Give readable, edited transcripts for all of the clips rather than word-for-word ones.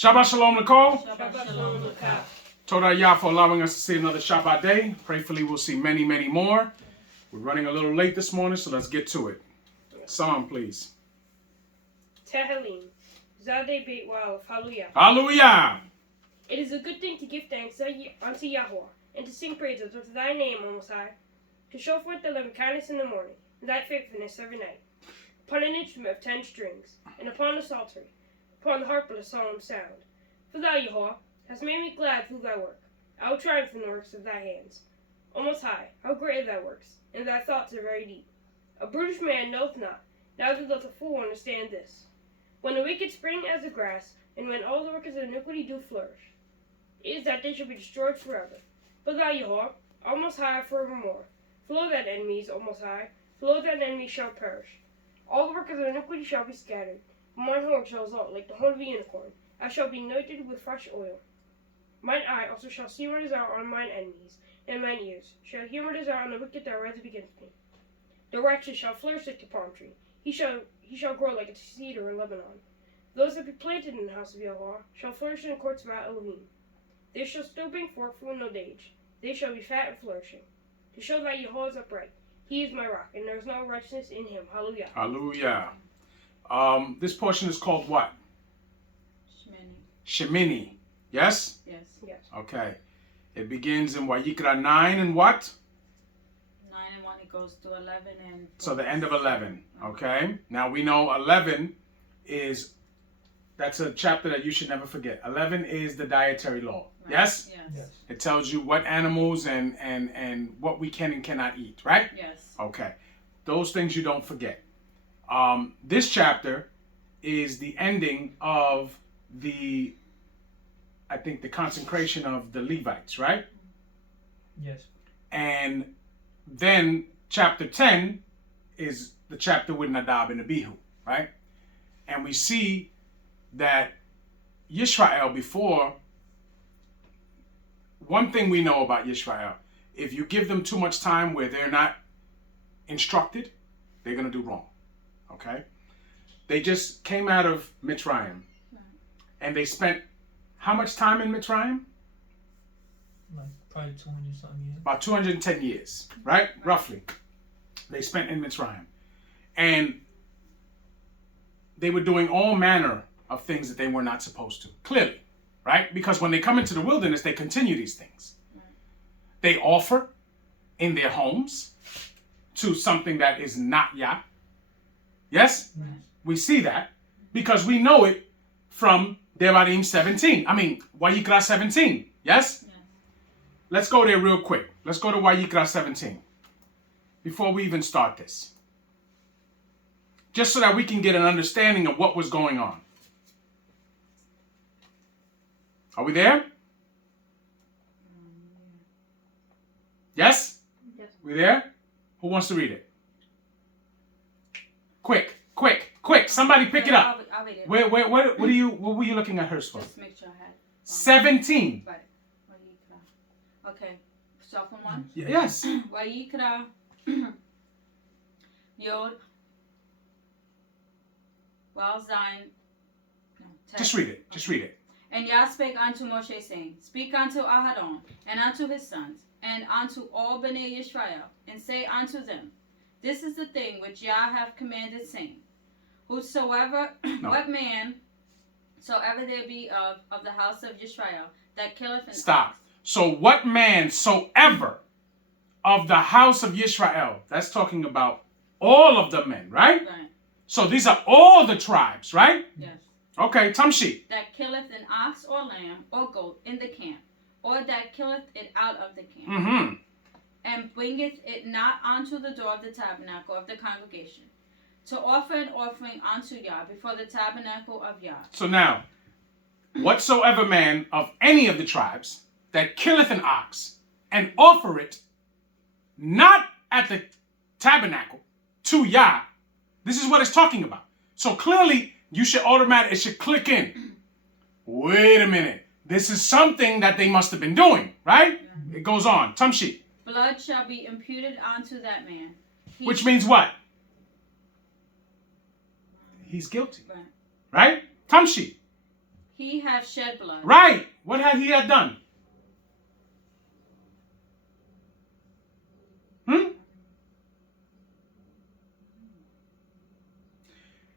Shabbat Shalom, Nicole. Shabbat Shalom, Lakah. Toda Yah for allowing us to see another Shabbat day. Prayfully, we'll see many, many more. We're running a little late this morning, so let's get to it. Psalm, please. Tehillim. Zadeh Beit Wa'alef. Hallelujah. Hallelujah. It is a good thing to give thanks unto Yahweh, and to sing praises unto thy name, O Most High, to show forth thy loving kindness in the morning, and thy faithfulness every night. Upon an instrument of 10 strings, and upon the psaltery, upon the harp with a solemn sound. For thou, Yahweh, hast made me glad through thy work. I will triumph in the works of thy hands. O Most High, how great are thy works, and thy thoughts are very deep. A brutish man knoweth not, neither doth a fool understand this. When the wicked spring as the grass, and when all the workers of iniquity do flourish, it is that they shall be destroyed forever. But thou, Yahweh, art most high forevermore. Flow thine enemies, O Most High, flow thine enemies shall perish. All the workers of iniquity shall be scattered. Mine horn shall exalt like the horn of a unicorn. I shall be anointed with fresh oil. Mine eye also shall see my desire on mine enemies, and mine ears shall hear my desire on the wicked that rise up against me. The righteous shall flourish like the palm tree. He shall grow like a cedar in Lebanon. Those that be planted in the house of Yahweh shall flourish in the courts of Elohim. They shall still bring forth fruit in old age. They shall be fat and flourishing. To show that Yahweh is upright. He is my rock, and there is no righteousness in him. Hallelujah. Hallelujah. This portion is called what? Shemini. Shemini. Yes? Yes. Yes. Okay. It begins in Wayekra 9 and what? 9 and 1, it goes to 11 and... So the end of 11. Okay. Now we know 11 is, that's a chapter that you should never forget. 11 is the dietary law. Right. Yes? Yes. It tells you what animals and what we can and cannot eat, right? Yes. Okay. Those things you don't forget. This chapter is the ending of the consecration of the Levites, right? Yes. And then chapter 10 is the chapter with Nadab and Abihu, right? And we see that Yisrael before, one thing we know about Yisrael, if you give them too much time where they're not instructed, they're going to do wrong, okay? They just came out of Mitzrayim, and they spent how much time in Mitzrayim? Like probably 200 something years. About 210 years, right? Roughly. They spent in Mitzrayim. And they were doing all manner of things that they were not supposed to, clearly, right? Because when they come into the wilderness, they continue these things. They offer in their homes to something that is not Yah. Yes? Yes. We see that because we know it from Devarim 17. Wayekra 17. Yes? Yeah. Let's go there real quick. Let's go to Wayekra 17 before we even start this. Just so that we can get an understanding of what was going on. Are we there? Yes? Yes. We there? Who wants to read it? Quick. Somebody pick it up. I'll read it. What were you looking at hers for? Just make sure I had... 17. Right. Wayekra. Okay. Start from 1? Yes. Wayekra. Yod. Wal Zayin. No, Just read it. And Yah spake unto Moshe, saying, Speak unto Aharon, and unto his sons, and unto all Bnei Yisrael, and say unto them, This is the thing which Yah hath commanded, saying, Whosoever, what man soever there be of the house of Yisrael, that killeth an Stop. So what man soever of the house of Yisrael, that's talking about all of the men, right? Right. So these are all the tribes, right? Yes. Okay, Tamshi. That killeth an ox or lamb or goat in the camp, or that killeth it out of the camp, Mm-hmm. and bringeth it not unto the door of the tabernacle of the congregation, to offer an offering unto Yah before the tabernacle of Yah. So now, whatsoever man of any of the tribes that killeth an ox and offer it not at the tabernacle to Yah, this is what it's talking about. So clearly, it should click in. Wait a minute. This is something that they must have been doing, right? Yeah. It goes on. Tamshi. Blood shall be imputed unto that man. Which means what? He's guilty. Right. Right? Tamshi. he have shed blood. Right. What had he had done?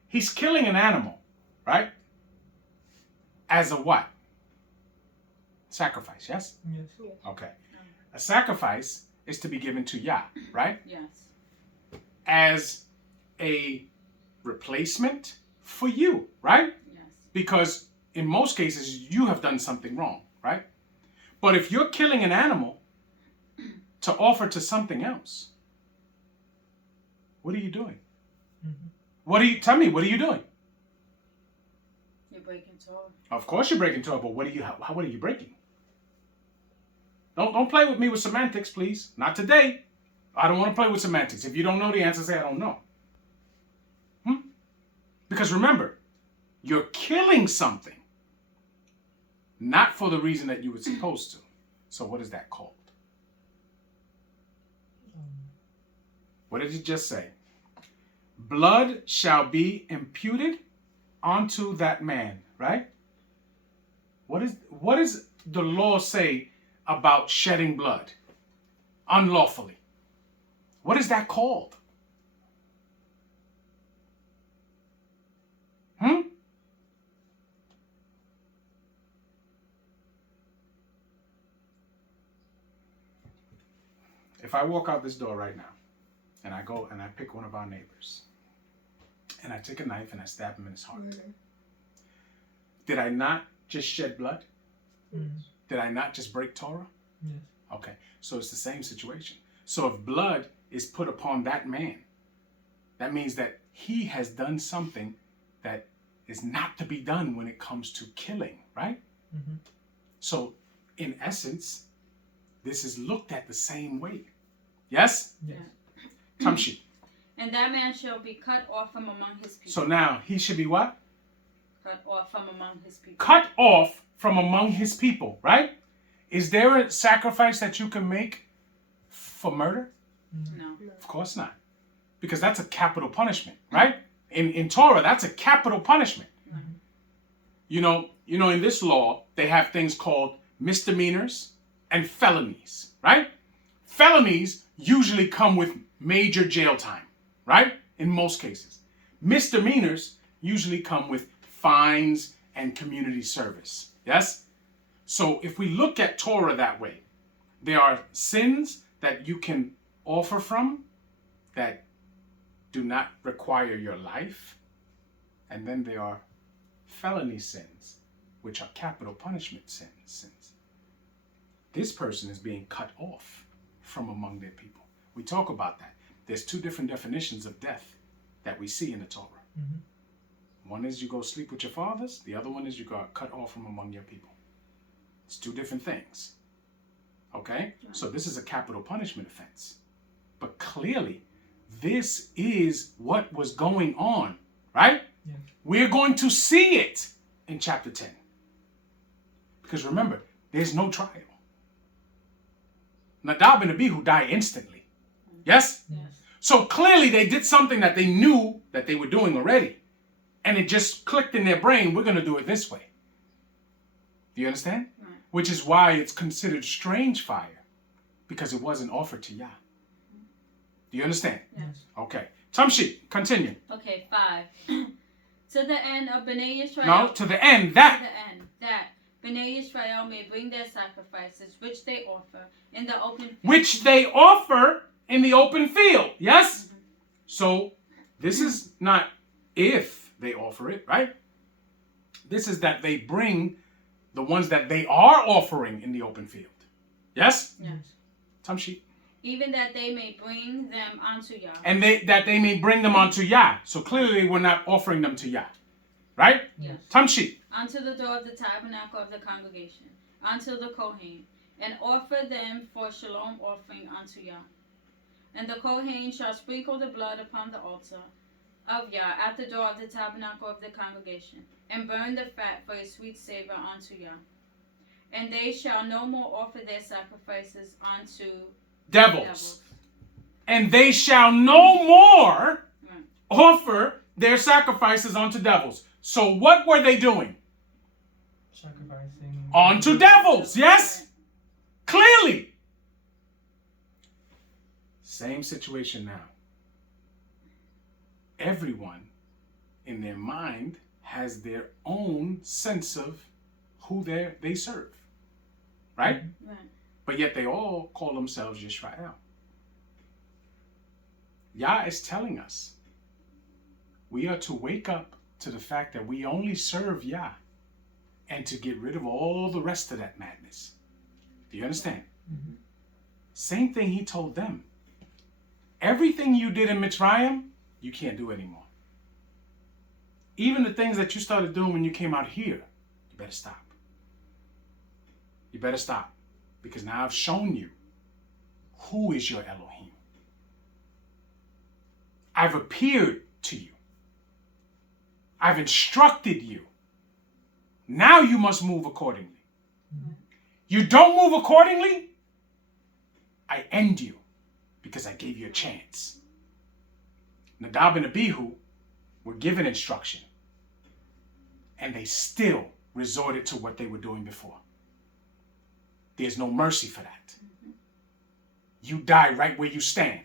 He's killing an animal, right? As a what? Sacrifice, yes? Yes. Okay. A sacrifice is to be given to Yah, right? Yes. As a replacement for you, right? Yes. Because in most cases, you have done something wrong, right? But if you're killing an animal to offer to something else, what are you doing? Mm-hmm. Tell me, what are you doing? You're breaking Torah. Of course you're breaking Torah, but what are you breaking? Don't play with me with semantics, please. Not today. I don't want to play with semantics. If you don't know the answer, say I don't know. Because remember, you're killing something, not for the reason that you were supposed to. So what is that called? What did he just say? Blood shall be imputed onto that man, right? What does the law say about shedding blood unlawfully? What is that called? If I walk out this door right now and I go and I pick one of our neighbors and I take a knife and I stab him in his heart, did I not just shed blood? Mm-hmm. Did I not just break Torah? Yes. Okay, so it's the same situation. So if blood is put upon that man, that means that he has done something that is not to be done when it comes to killing, right? Mm-hmm. So in essence, this is looked at the same way. Yes? Yes. Tamshi. And that man shall be cut off from among his people. So now he should be what? Cut off from among his people. Cut off from among his people, right? Is there a sacrifice that you can make for murder? No. Of course not. Because that's a capital punishment, right? In Torah, that's a capital punishment. Mm-hmm. You know, in this law, they have things called misdemeanors and felonies, right? Felonies usually come with major jail time, right? In most cases. Misdemeanors usually come with fines and community service, yes? So if we look at Torah that way, there are sins that you can offer from that do not require your life. And then there are felony sins, which are capital punishment sins. This person is being cut off from among their people. We talk about that. There's two different definitions of death that we see in the Torah. Mm-hmm. One is you go sleep with your fathers. The other one is you got cut off from among your people. It's two different things. Okay? So this is a capital punishment offense. But clearly, this is what was going on, right? Yeah. We're going to see it in chapter 10. Because remember, there's no trial. Nadab and Abihu die instantly. Yes? Yes. So clearly they did something that they knew that they were doing already. And it just clicked in their brain, we're going to do it this way. Do you understand? Right. Which is why it's considered strange fire. Because it wasn't offered to Yah. Do you understand? Yes. Okay. Tamshi, continue. Okay, 5. To the end of Bnei Yisrael. No, to the end, To that. the end, that Bnei Yisrael may bring their sacrifices, which they offer in the open field. Which they offer in the open field. Yes? So, this is not if they offer it, right? This is that they bring the ones that they are offering in the open field. Yes? Yes. Tamshi. Even that they may bring them unto Yah. And that they may bring them unto Yah. So clearly we're not offering them to Yah. Right? Yes. Tamshi. Unto the door of the tabernacle of the congregation, unto the Kohen, and offer them for shalom offering unto Yah. And the Kohen shall sprinkle the blood upon the altar of Yah at the door of the tabernacle of the congregation, and burn the fat for a sweet savor unto Yah. And they shall no more offer their sacrifices unto Devils. And they shall no more offer their sacrifices unto devils. So what were they doing? Sacrificing. Onto devils, yes? Clearly. Same situation now. Everyone in their mind has their own sense of who they serve. Right? Right. But yet they all call themselves Yisrael. Yah is telling us we are to wake up to the fact that we only serve Yah and to get rid of all the rest of that madness. Do you understand? Mm-hmm. Same thing he told them. Everything you did in Mitzrayim, you can't do anymore. Even the things that you started doing when you came out here, you better stop. You better stop. Because now I've shown you who is your Elohim. I've appeared to you. I've instructed you. Now you must move accordingly. Mm-hmm. You don't move accordingly, I end you because I gave you a chance. Nadab and Abihu were given instruction, and they still resorted to what they were doing before. There's no mercy for that. You die right where you stand.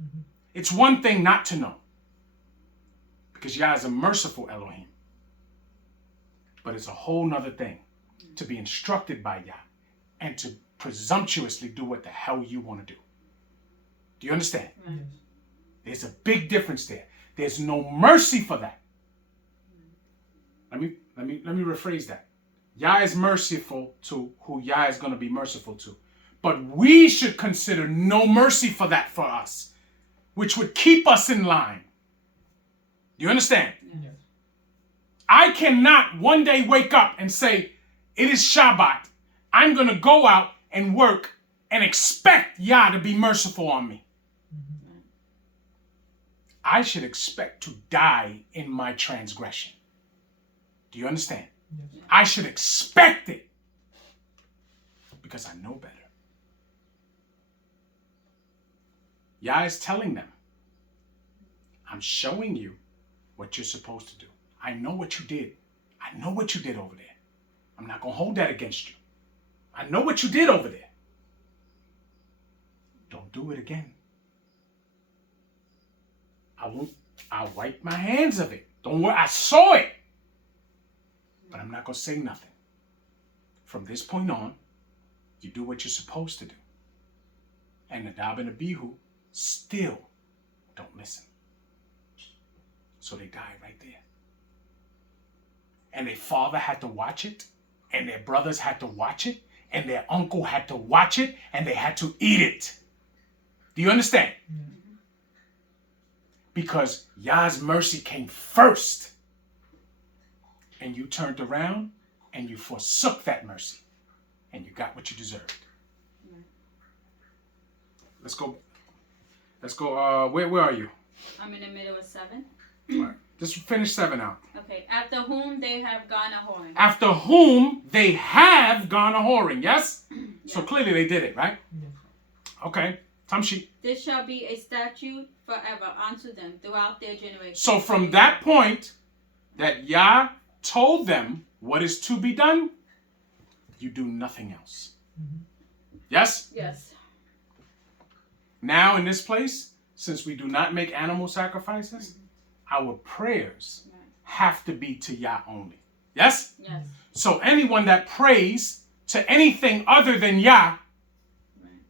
Mm-hmm. It's one thing not to know, because Yah is a merciful Elohim. But it's a whole nother thing to be instructed by Yah and to presumptuously do what the hell you want to do. Do you understand? Right. Yes. There's a big difference there. There's no mercy for that. Let me rephrase that. Yah is merciful to who Yah is going to be merciful to. But we should consider no mercy for that for us, which would keep us in line. Do you understand? Yes. I cannot one day wake up and say, it is Shabbat. I'm going to go out and work and expect Yah to be merciful on me. Mm-hmm. I should expect to die in my transgression. Do you understand? Yes. I should expect it because I know better. Yah is telling them, I'm showing you what you're supposed to do. I know what you did. I know what you did over there. I'm not going to hold that against you. I know what you did over there. Don't do it again. I'll wipe my hands of it. Don't worry, I saw it. But I'm not going to say nothing. From this point on, you do what you're supposed to do. And Nadab and Abihu still don't listen. So they die right there. And their father had to watch it, and their brothers had to watch it, and their uncle had to watch it, and they had to eat it. Do you understand? Mm-hmm. Because Yah's mercy came first. And you turned around and you forsook that mercy. And you got what you deserved. Right. Let's go. Where are you? I'm in the middle of 7. All right. Just finish 7 out. Okay. After whom they have gone a-whoring. After whom they have gone a-whoring. Yes? Yes. So clearly they did it, right? Yes. Okay. Tamshi. This shall be a statute forever unto them throughout their generations. So from that point that Yah told them what is to be done, you do nothing else. Mm-hmm. Yes? Yes. Now in this place, since we do not make animal sacrifices, our prayers have to be to Yah only. Yes? Yes. So anyone that prays to anything other than Yah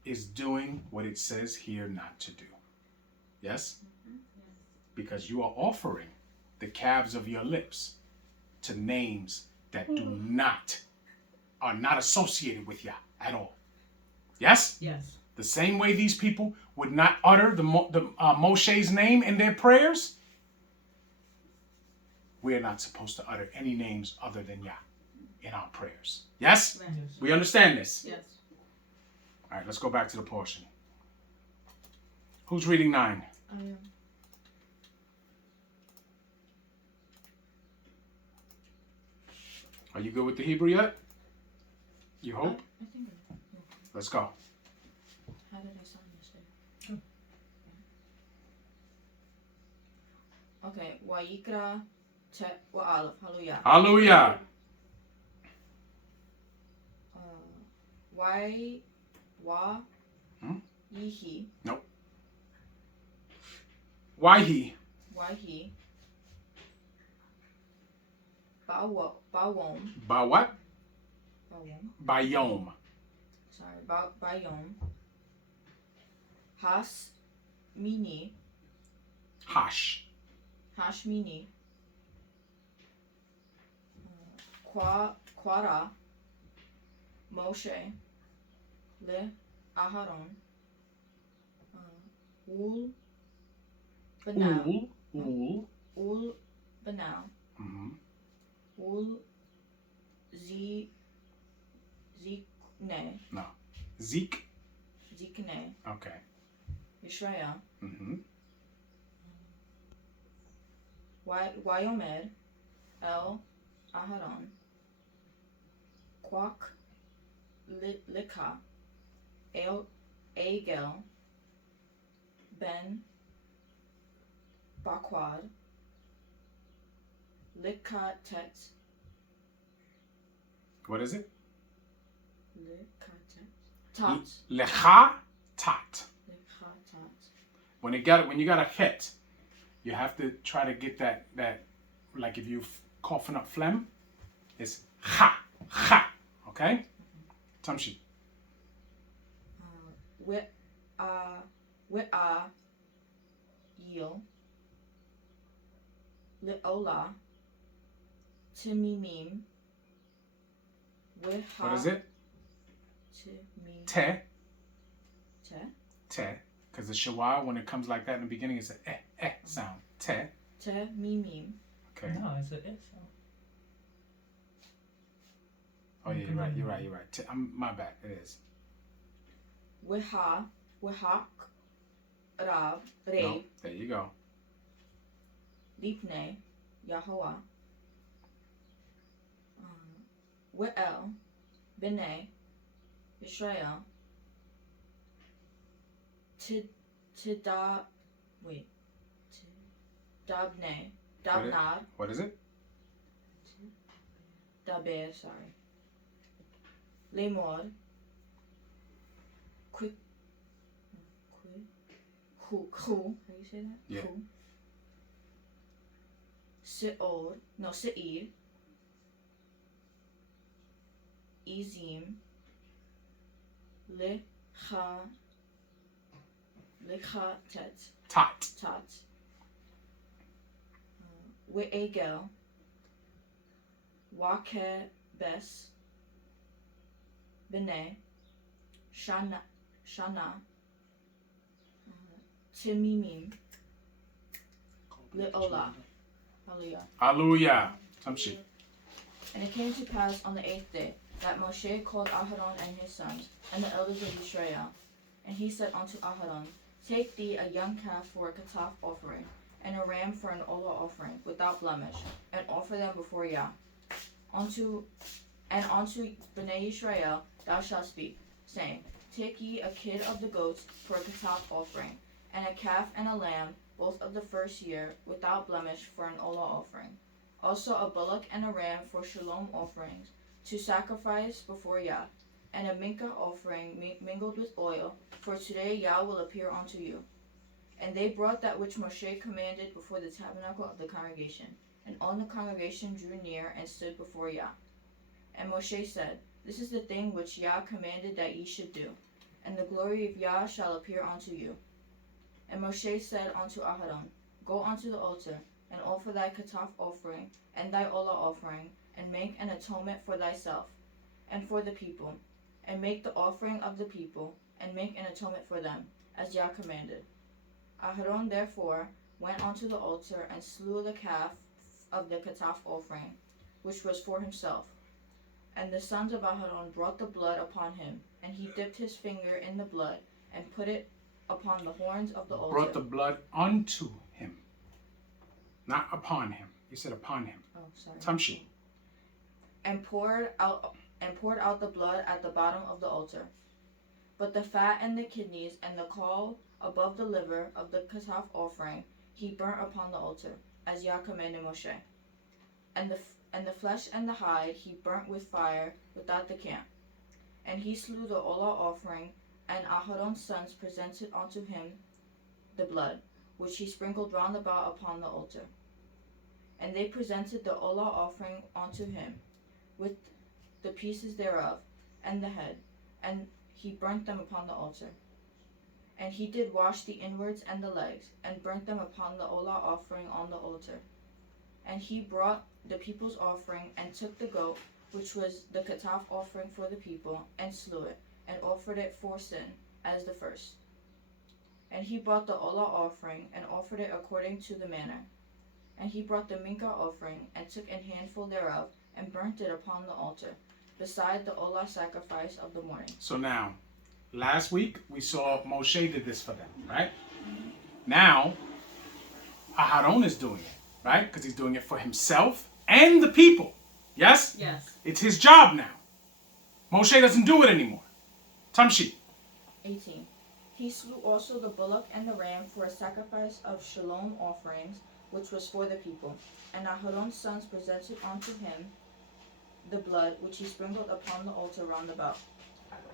is doing what it says here not to do. Yes? Because you are offering the calves of your lips to names that are not associated with Yah at all. Yes? Yes. The same way these people would not utter the Moshe's name in their prayers, we're not supposed to utter any names other than Yah in our prayers. Yes? Right. Yes. We understand this? Yes. All right, let's go back to the portion. Who's reading 9? I am. Are you good with the Hebrew yet? You hope? I think Let's go. how did I sign this there? Okay, Wayekra Aleph, hallelujah. Hallelujah. Hmm? Yihi. Why he? Waihi. Bawom. By what? Bawom. By Yom. Sorry. Bayom. Has. Mini. Hash. Hashmini. Quara. Moshe. Le. Aharon. Ul. Banal. Ul. Banal. Mm-hmm. Ul. Zikne. No. Zeke. Zikne. Okay. Yisrael. Mm-hmm. Wayomed. El. Aharon. Quak. Lika. Agel. Ben. Bakwad. Likatet. What is it? Likatet. Tat. Lecha tat. Likatat. When you got a het, you have to try to get that like if you coughing up phlegm, it's ha. Okay? Tamshi. Yil. Liola. Timimim. What is it? Timim. Te. Te. Te. Because the shawar, when it comes like that in the beginning, it's an sound. Te. Te mimim. Okay. No, it's an S sound. Oh yeah, you're right. Te, my bad. It is. Wehak. Rav. No, Rei. there you go. Lipne. Yahoah. We'el. B'nai. Yisrael. Dabne. Dabnad. What is it? Daber, sorry. Lemor. Quick. Who? How you say that? Yeah. Who? Seir. Ezim. Lechatet. Tat. We'egel. Wakebes. B'nai. Shana. Timimim. Leola. Hallelujah. Hallelujah. Tamshi. And it came to pass on the 8th day that Moshe called Aharon and his sons and the elders of Israel. And he said unto Aharon, Take thee a young calf for a kataf offering, and a ram for an olah offering, without blemish, and offer them before Yah. Unto Bnei Israel thou shalt speak, saying, Take ye a kid of the goats for a kataf offering, and a calf and a lamb, both of the first year, without blemish, for an olah offering. Also a bullock and a ram for shalom offerings, to sacrifice before Yah, and a minkah offering mingled with oil, for today Yah will appear unto you. And they brought that which Moshe commanded before the tabernacle of the congregation, and all the congregation drew near and stood before Yah. And Moshe said, This is the thing which Yah commanded that ye should do, and the glory of Yah shall appear unto you. And Moshe said unto Aharon, Go unto the altar, and offer thy kataf offering, and thy olah offering, and make an atonement for thyself, and for the people, and make the offering of the people, and make an atonement for them, as Yah commanded. Aharon therefore went unto the altar, and slew the calf of the kataf offering, which was for himself. And the sons of Aharon brought the blood upon him, and he dipped his finger in the blood, and put it upon the horns of the altar. Brought the blood unto him, not upon him. You said upon him. Oh, sorry. Tamshi. And poured out the blood at the bottom of the altar. But the fat and the kidneys and the caul above the liver of the kataf offering he burnt upon the altar, as Yah commanded Moshe. And the flesh and the hide he burnt with fire without the camp. And he slew the Olah offering, and Aharon's sons presented unto him the blood, which he sprinkled round about upon the altar. And they presented the Olah offering unto him, with the pieces thereof, and the head, and he burnt them upon the altar. And he did wash the inwards and the legs, and burnt them upon the Olah offering on the altar. And he brought the people's offering, and took the goat, which was the Kataf offering for the people, and slew it, and offered it for sin, as the first. And he brought the Olah offering, and offered it according to the manner. And he brought the Mincha offering, and took an handful thereof, and burnt it upon the altar, beside the Olah sacrifice of the morning. So now, last week we saw Moshe did this for them, right? Now, Aharon is doing it, right? Because he's doing it for himself and the people. Yes? Yes. It's his job now. Moshe doesn't do it anymore. Tamshi. 18. He slew also the bullock and the ram for a sacrifice of shalom offerings, which was for the people. And Aharon's sons presented unto him the blood, which he sprinkled upon the altar round about.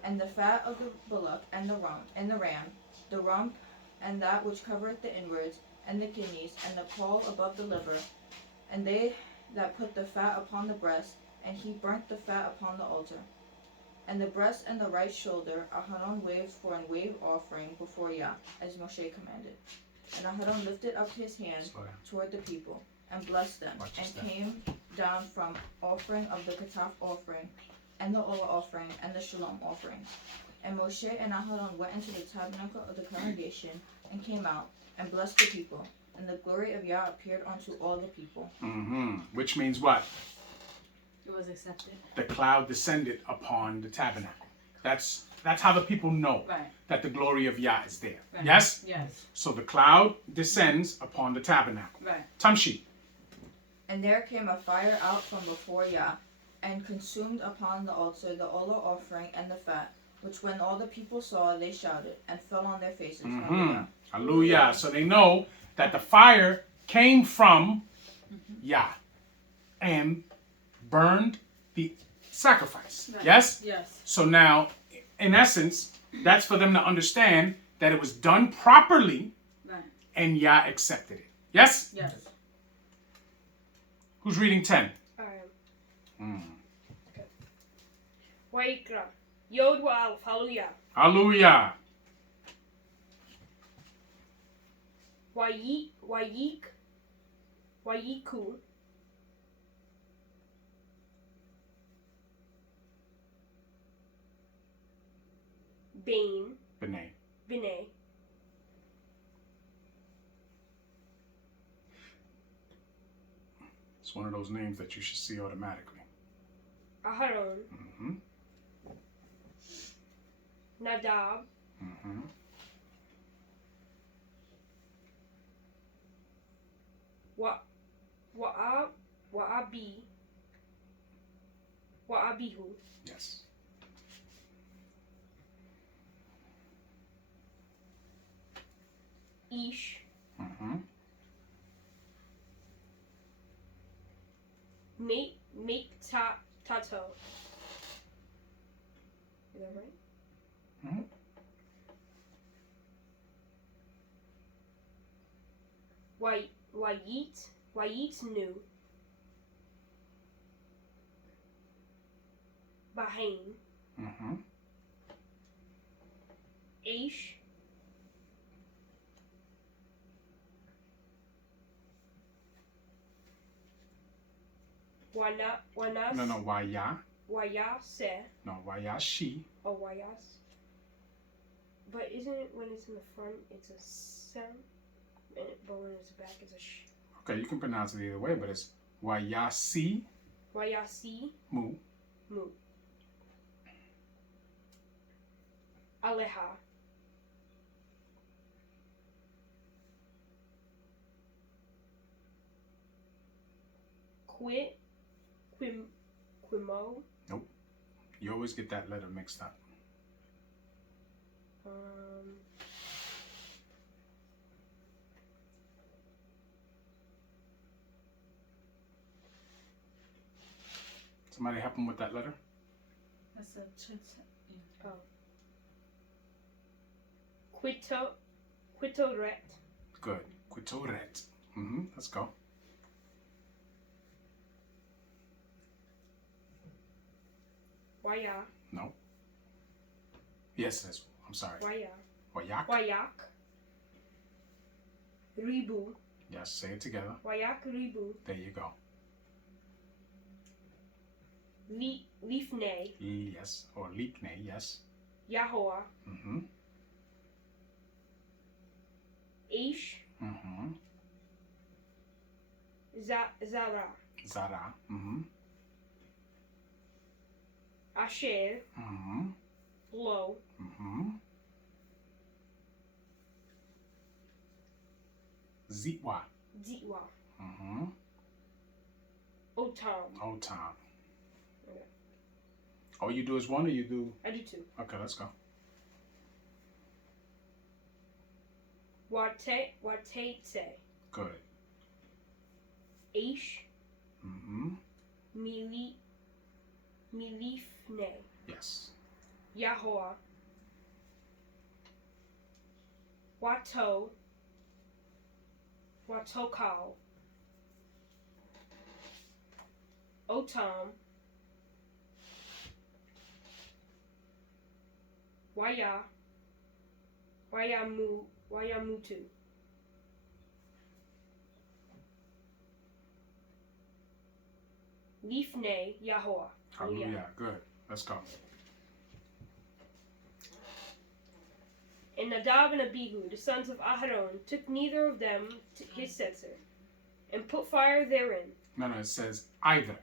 And the fat of the bullock and the ram, the rump, and that which covereth the inwards, and the kidneys, and the caul above the liver, and they that put the fat upon the breast, and he burnt the fat upon the altar. And the breast and the right shoulder Aharon waved for an wave offering before Yah, as Moshe commanded. And Aharon lifted up his hand toward the people, and blessed them, and came down from offering of the Kataf offering, and the Olah offering, and the Shalom offering. And Moshe and Aharon went into the tabernacle of the congregation, and came out, and blessed the people. And the glory of Yah appeared unto all the people. Which means what? It was accepted. The cloud descended upon the tabernacle. That's how the people know that the glory of Yah is there. Right. Yes? Yes. So the cloud descends upon the tabernacle. Right. Tamshi. And there came a fire out from before Yah, and consumed upon the altar the Olah offering and the fat, which when all the people saw, they shouted, and fell on their faces. Hallelujah. Hallelujah. So they know that the fire came from Yah and burned the sacrifice. Right. Yes? Yes. So now, in essence, that's for them to understand that it was done properly and Yah accepted it. Yes? Yes. Who's reading 10? I am. Okay. Wayekra. Yod Wa'alf. Hallelujah. Hallelujah. Wayiku. B'nai. B'nai. It's one of those names that you should see automatically. Aharon. Nadab. Wa'abihu. Yes. Ish. Make tato. Is that right? Wayit nu. Bahain. Aish. Wanas. No, Waya. Wayase. No, Wayashi. Or Wayas. But isn't it when it's in the front, it's a sound? But when it's back, it's a sh. Okay, you can pronounce it either way, but it's Wayasi. Wayasi. Mu. Aleha. Quimo. Nope. You always get that letter mixed up. Somebody help him with that letter? That's a Quitoret. Good. Quitoret. Let's go. Waya. No. Yes, I'm sorry. Waya. Wayak. Wayak. Ribu. Yes, say it together. Wayak Ribu. There you go. Lifne. Yes, or Lipne, yes. Yahoah. Ish. Zara. Zara. Asher. Lo. Zitwa. Zitwa. Otam. Otam. Okay. Oh, you do is one or you do? I do two. Okay, let's go. Watetse. Good. Ish. Milifne. Yes. Yahoah. Watokal. Otam. Wayamutu. Lifne Yahoah. Hallelujah. Good. Let's go. And Nadab and Abihu, the sons of Aharon, took neither of them to his censer, and put fire therein. No, it says either.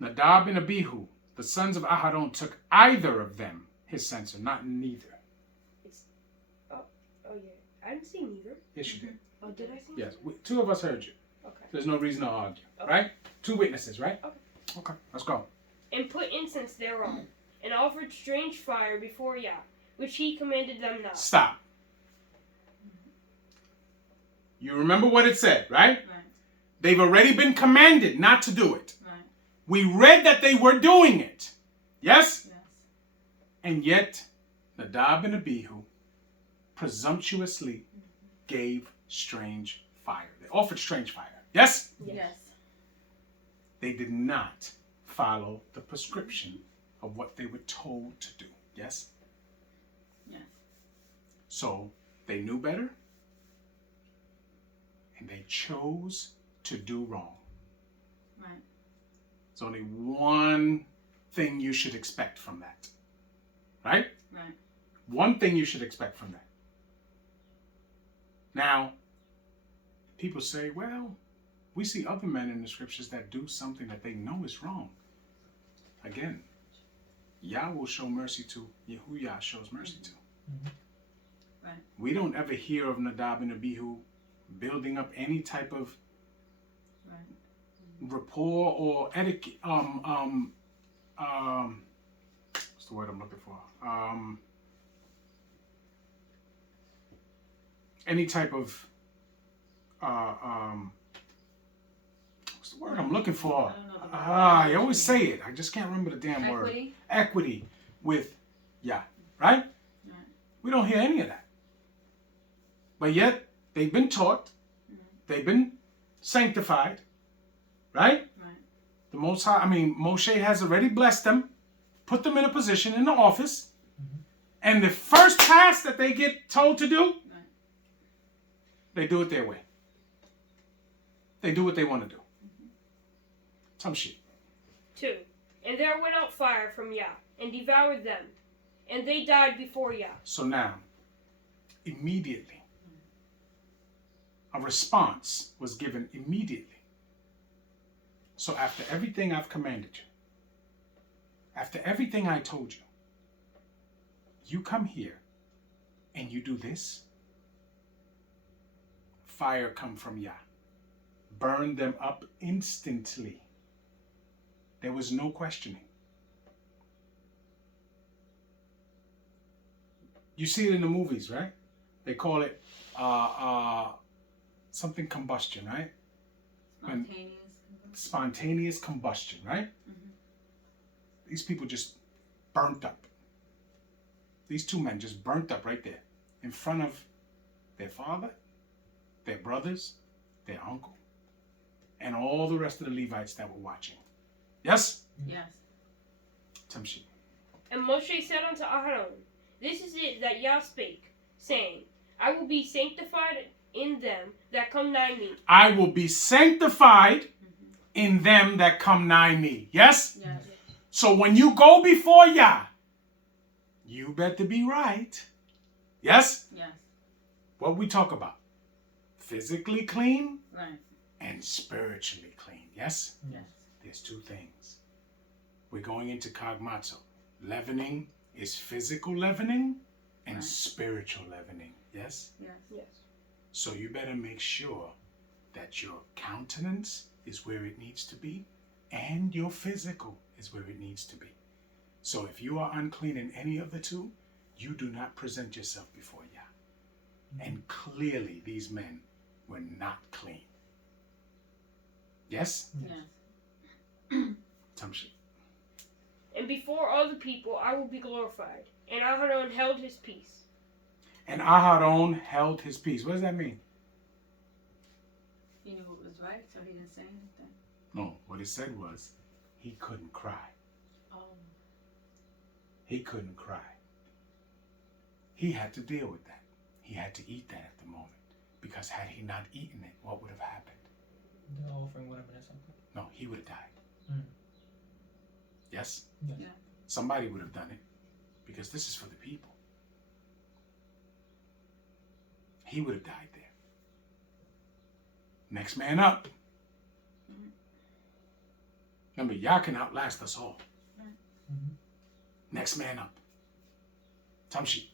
Nadab and Abihu, the sons of Aharon, took either of them his censer, not neither. Oh yeah, I didn't see neither. Yes, you did. Oh, did I see? Yes, two of us heard you. Okay. There's no reason to argue, Okay. right? Two witnesses, right? Okay. Okay, let's go. And put incense thereon, and offered strange fire before Yah, which he commanded them not. Stop. You remember what it said, right? Right. They've already been commanded not to do it. Right. We read that they were doing it. Yes? Yes. And yet, Nadab and Abihu presumptuously gave strange fire. They offered strange fire. Yes? Yes. They did not follow the prescription of what they were told to do. Yes? Yes. So they knew better and they chose to do wrong. Right. There's only one thing you should expect from that. Right? Right. One thing you should expect from that. Now, people say, well, we see other men in the scriptures that do something that they know is wrong. Again, Yah will show mercy to who Yah shows mercy to. Right. We don't ever hear of Nadab and Abihu building up any type of rapport or etiquette. What's the word I'm looking for? Any type of what's the word I'm looking for? I always say it. I just can't remember the damn word. Equity with Yah, right? Right. We don't hear any of that. But yet they've been taught, they've been sanctified, right? Right. The Most High, Moshe has already blessed them, put them in a position in the office, and the first task that they get told to do, they do it their way. They do what they want to do. Some shit. 2. And there went out fire from Yah, and devoured them, and they died before Yah. So now, immediately, a response was given immediately. So after everything I've commanded you, after everything I told you, you come here and you do this, fire come from Yah. Burn them up instantly. There was no questioning. You see it in the movies, right? They call it something combustion, right? Spontaneous. Spontaneous combustion, right? these people just burnt up. These two men just burnt up right there in front of their father, their brothers, their uncle, and all the rest of the Levites that were watching. Yes? Yes. Tamshi. And Moshe said unto Aharon, This is it that Yah spake, saying, I will be sanctified in them that come nigh me. I will be sanctified in them that come nigh me. Yes? Yes. So when you go before Yah, you better be right. Yes? Yes. What we talk about? Physically clean Right. and spiritually clean. Yes? Yes. There's two things. We're going into Kagmatzo. Leavening is physical leavening and Right. spiritual leavening. Yes? Yes. Yes. So you better make sure that your countenance is where it needs to be and your physical is where it needs to be. So if you are unclean in any of the two, you do not present yourself before Yah. And clearly these men were not clean. Yes? Yes. Tamshi. And before all the people I will be glorified. And Aharon held his peace. And Aharon held his peace. What does that mean? He knew what was right, so he didn't say anything. No, what it said was he couldn't cry. Oh. He couldn't cry. He had to deal with that. He had to eat that at the moment. Because had he not eaten it, what would have happened? The offering would have been accepted. No, he would have died. Mm. Yes? Yes. Yeah. Somebody would have done it. Because this is for the people. He would have died there. Next man up. Remember, Yah can outlast us all. Mm-hmm. Next man up. Tamshi.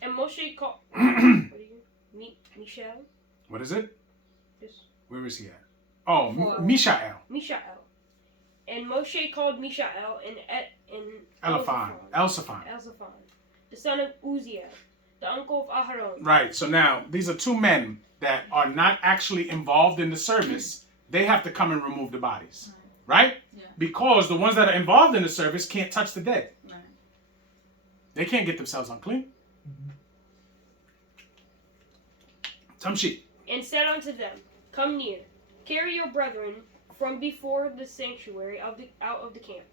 And Moshe called... what are you? Michelle? What is it? Yes. Where is he at? Oh, Well- Mishael. Mishael. And Moshe called Mishael and Elzaphan. Elzaphan. Elzaphan, the son of Uzziel, the uncle of Aharon. Right, so now these are two men that are not actually involved in the service. They have to come and remove the bodies. Right? Yeah. Because the ones that are involved in the service can't touch the dead. Right. They can't get themselves unclean. Tamshi. And said unto them, Come near, carry your brethren from before the sanctuary out of the camp.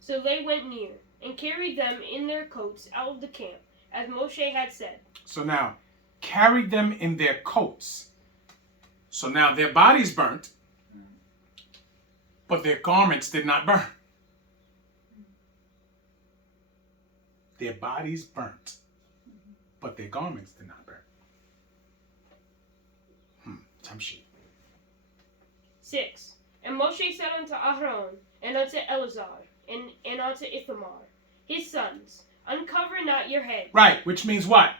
So they went near, and carried them in their coats out of the camp, as Moshe had said. So now, carried them in their coats. So now their bodies burnt, but their garments did not burn. Their bodies burnt, but their garments did not burn. Tamshi. 6. And Moshe said unto Aharon, and unto Eleazar, and unto Ithamar, his sons, Uncover not your head. Right, which means what?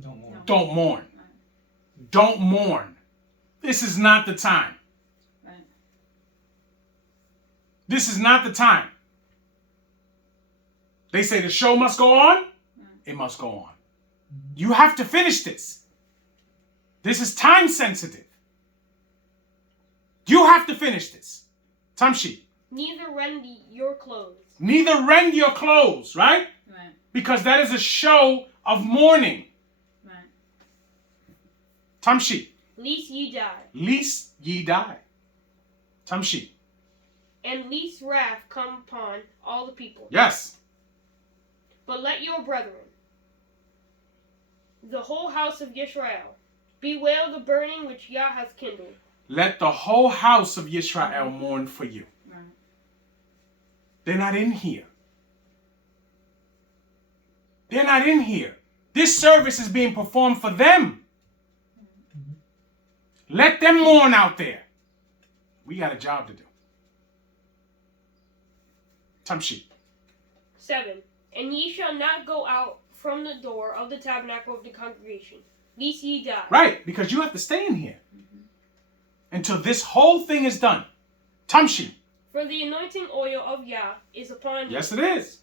Don't mourn. Don't mourn. Don't mourn. This is not the time. Right. This is not the time. They say the show must go on. It must go on. You have to finish this. This is time sensitive. You have to finish this. Tamshi. Neither rend your clothes. Neither rend your clothes, right? Right. Because that is a show of mourning. Right. Tamshi. Lest ye die. Lest ye die. Tamshi. And lest wrath come upon all the people. Yes. But let your brethren, the whole house of Yisrael, bewail the burning which Yah hath kindled. Let the whole house of Yisrael mourn for you. Right. They're not in here. They're not in here. This service is being performed for them. Let them mourn out there. We got a job to do. Tamshi. 7. And ye shall not go out from the door of the tabernacle of the congregation, lest ye die. Right, because you have to stay in here until this whole thing is done. Tamshi. For the anointing oil of Yah is upon you. Yes, it is.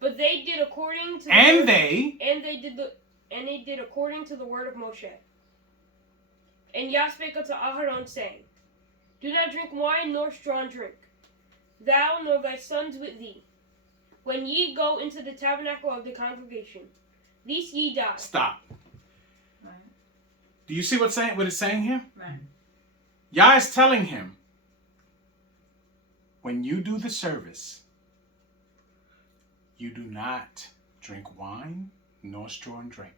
But they did according to And the they did according to the word of Moshe. And Yah spake unto Aharon, saying, Do not drink wine nor strong drink, thou nor thy sons with thee, when ye go into the tabernacle of the congregation, lest ye die. Stop. Right. Do you see what it's saying here? Right. Yah is telling him, when you do the service, you do not drink wine nor strong drink.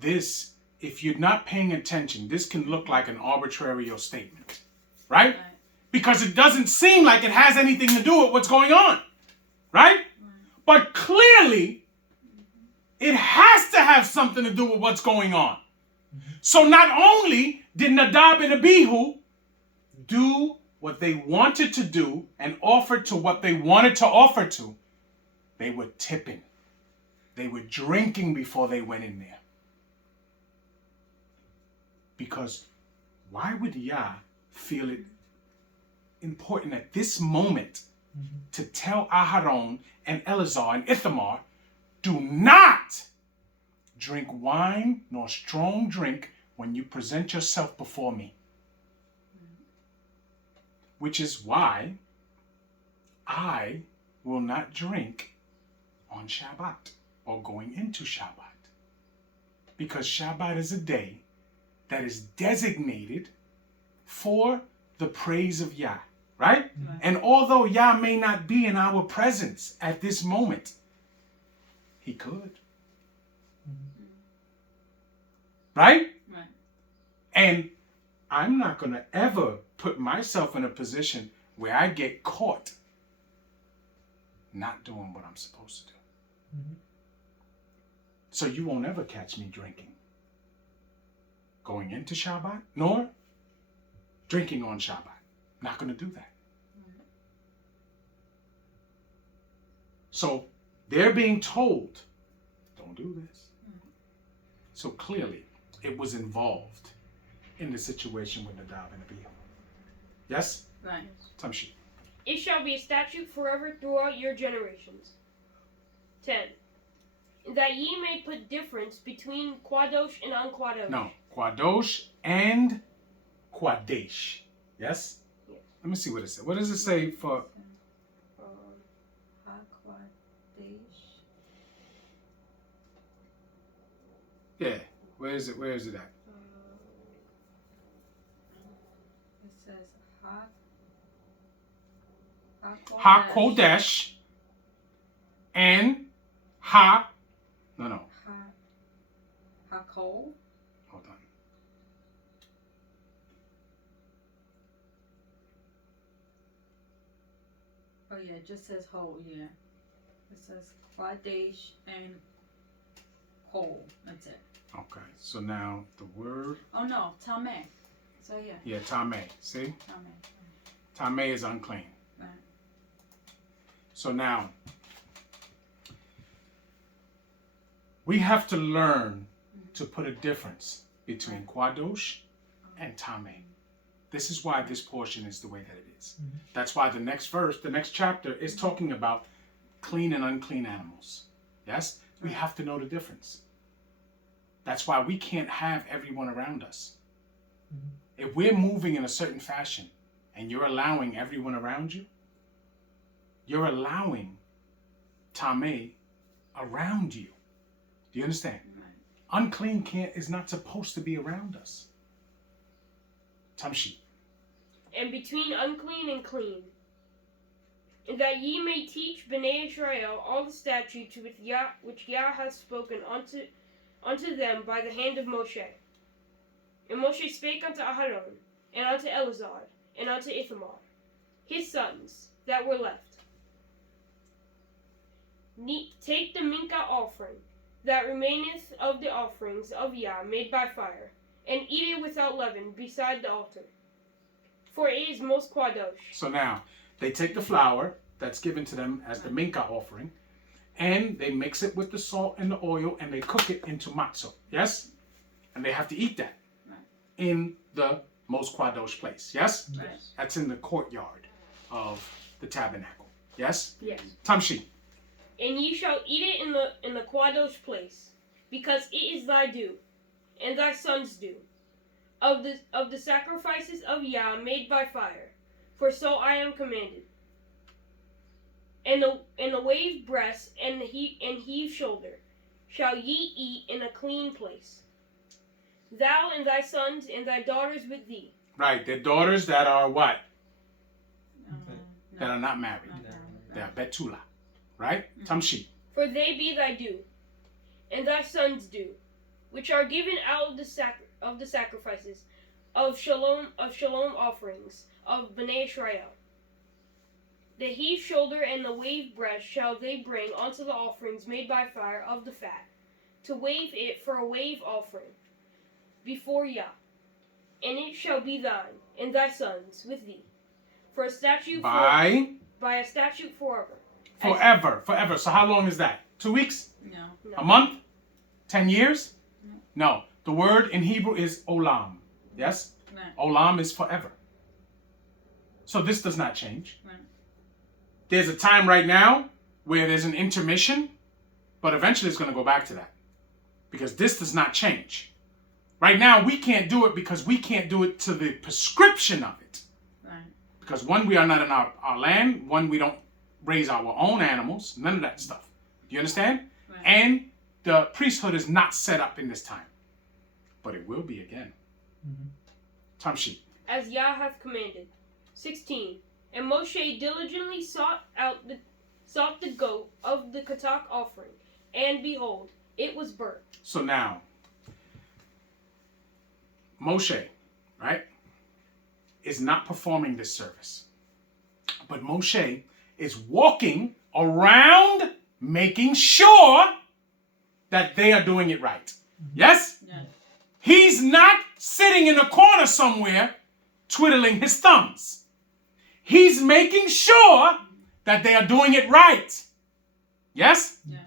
This, if you're not paying attention, this can look like an arbitrary statement, right? Because it doesn't seem like it has anything to do with what's going on, right? But clearly, it has to have something to do with what's going on. So not only did Nadab and Abihu do what they wanted to do and offer to what they wanted to offer to, they were tipping. They were drinking before they went in there. Because why would Yah feel it important at this moment to tell Aharon and Eleazar and Ithamar, do not drink wine nor strong drink when you present yourself before me? Which is why I will not drink on Shabbat or going into Shabbat. Because Shabbat is a day that is designated for the praise of Yah, right? And although Yah may not be in our presence at this moment, he could. Right? Right. And I'm not going to ever put myself in a position where I get caught not doing what I'm supposed to do. So you won't ever catch me drinking going into Shabbat, nor drinking on Shabbat. Not going to do that. So they're being told, don't do this. So clearly, it was involved in the situation with Nadab and Abihu. Yes? Right. Tamshi. It shall be a statute forever throughout your generations. 10. That ye may put difference between Kwadosh and Unquadosh. No, Kwadosh and Kwadesh. Yes? Yes. Let me see what it says. What does it say for... Yeah, where is it? Where is it at? It says HaKodesh and No. HaKol. Hold on. Oh yeah, it just says whole, yeah. It says Qadesh and Kol. That's it. Okay, so now the word... Oh no, Tameh. So yeah. Yeah, Tameh. See? Tameh. Tameh is unclean. Right. So now, we have to learn to put a difference between Kwadosh and Tameh. This is why this portion is the way that it is. That's why the next verse, the next chapter, is talking about clean and unclean animals. Yes? We have to know the difference. That's why we can't have everyone around us. If we're moving in a certain fashion and you're allowing everyone around you, you're allowing Tameh around you. Do you understand? Unclean is not supposed to be around us. Tamshi. And between unclean and clean, and that ye may teach Bnei Israel all the statutes which Yah hath spoken unto them by the hand of Moshe. And Moshe spake unto Aharon, and unto Eleazar, and unto Ithamar, his sons that were left. Take the mincha offering that remaineth of the offerings of Yah made by fire, and eat it without leaven beside the altar. For it is most kwadosh. So now, they take the flour that's given to them as the mincha offering, and they mix it with the salt and the oil, and they cook it into matzah. Yes? And they have to eat that in the most kwadosh place. Yes? Right. That's in the courtyard of the tabernacle. Yes? Yes. Tamshi. And ye shall eat it in the kwadosh place, because it is thy due, and thy sons' due, of the sacrifices of Yah made by fire, for so I am commanded. and the wave breast and heave shoulder shall ye eat in a clean place. Thou and thy sons and thy daughters with thee. Right, they're daughters that are what? No. That are not married. Not They are betula. Right? Mhm. Tamshi. For they be thy due, and thy sons' due, which are given out of the sacrifices of shalom offerings of Bnei Israel. The heave shoulder and the wave breast shall they bring unto the offerings made by fire of the fat, to wave it for a wave offering before Yah. And it shall be thine and thy sons with thee, for a statute By a statute forever. forever. So how long is that? 2 weeks? No. No. A month? 10 years? No. No. The word in Hebrew is olam. Yes? Right. Olam is forever. So this does not change. Right. There's a time right now where there's an intermission, but eventually it's going to go back to that. Because this does not change. Right now we can't do it because we can't do it to the prescription of it. Right. Because one, we are not in our land. One, we don't raise our own animals. None of that stuff. Do you understand? Right. And the priesthood is not set up in this time. But it will be again. Tamshi. As Yah hath commanded. 16. And Moshe diligently sought the goat of the katak offering, and behold, it was burnt. So now, Moshe, right, is not performing this service. But Moshe is walking around making sure that they are doing it right. Yes? Yeah. He's not sitting in a corner somewhere twiddling his thumbs. He's making sure that they are doing it right. Yes? Yeah.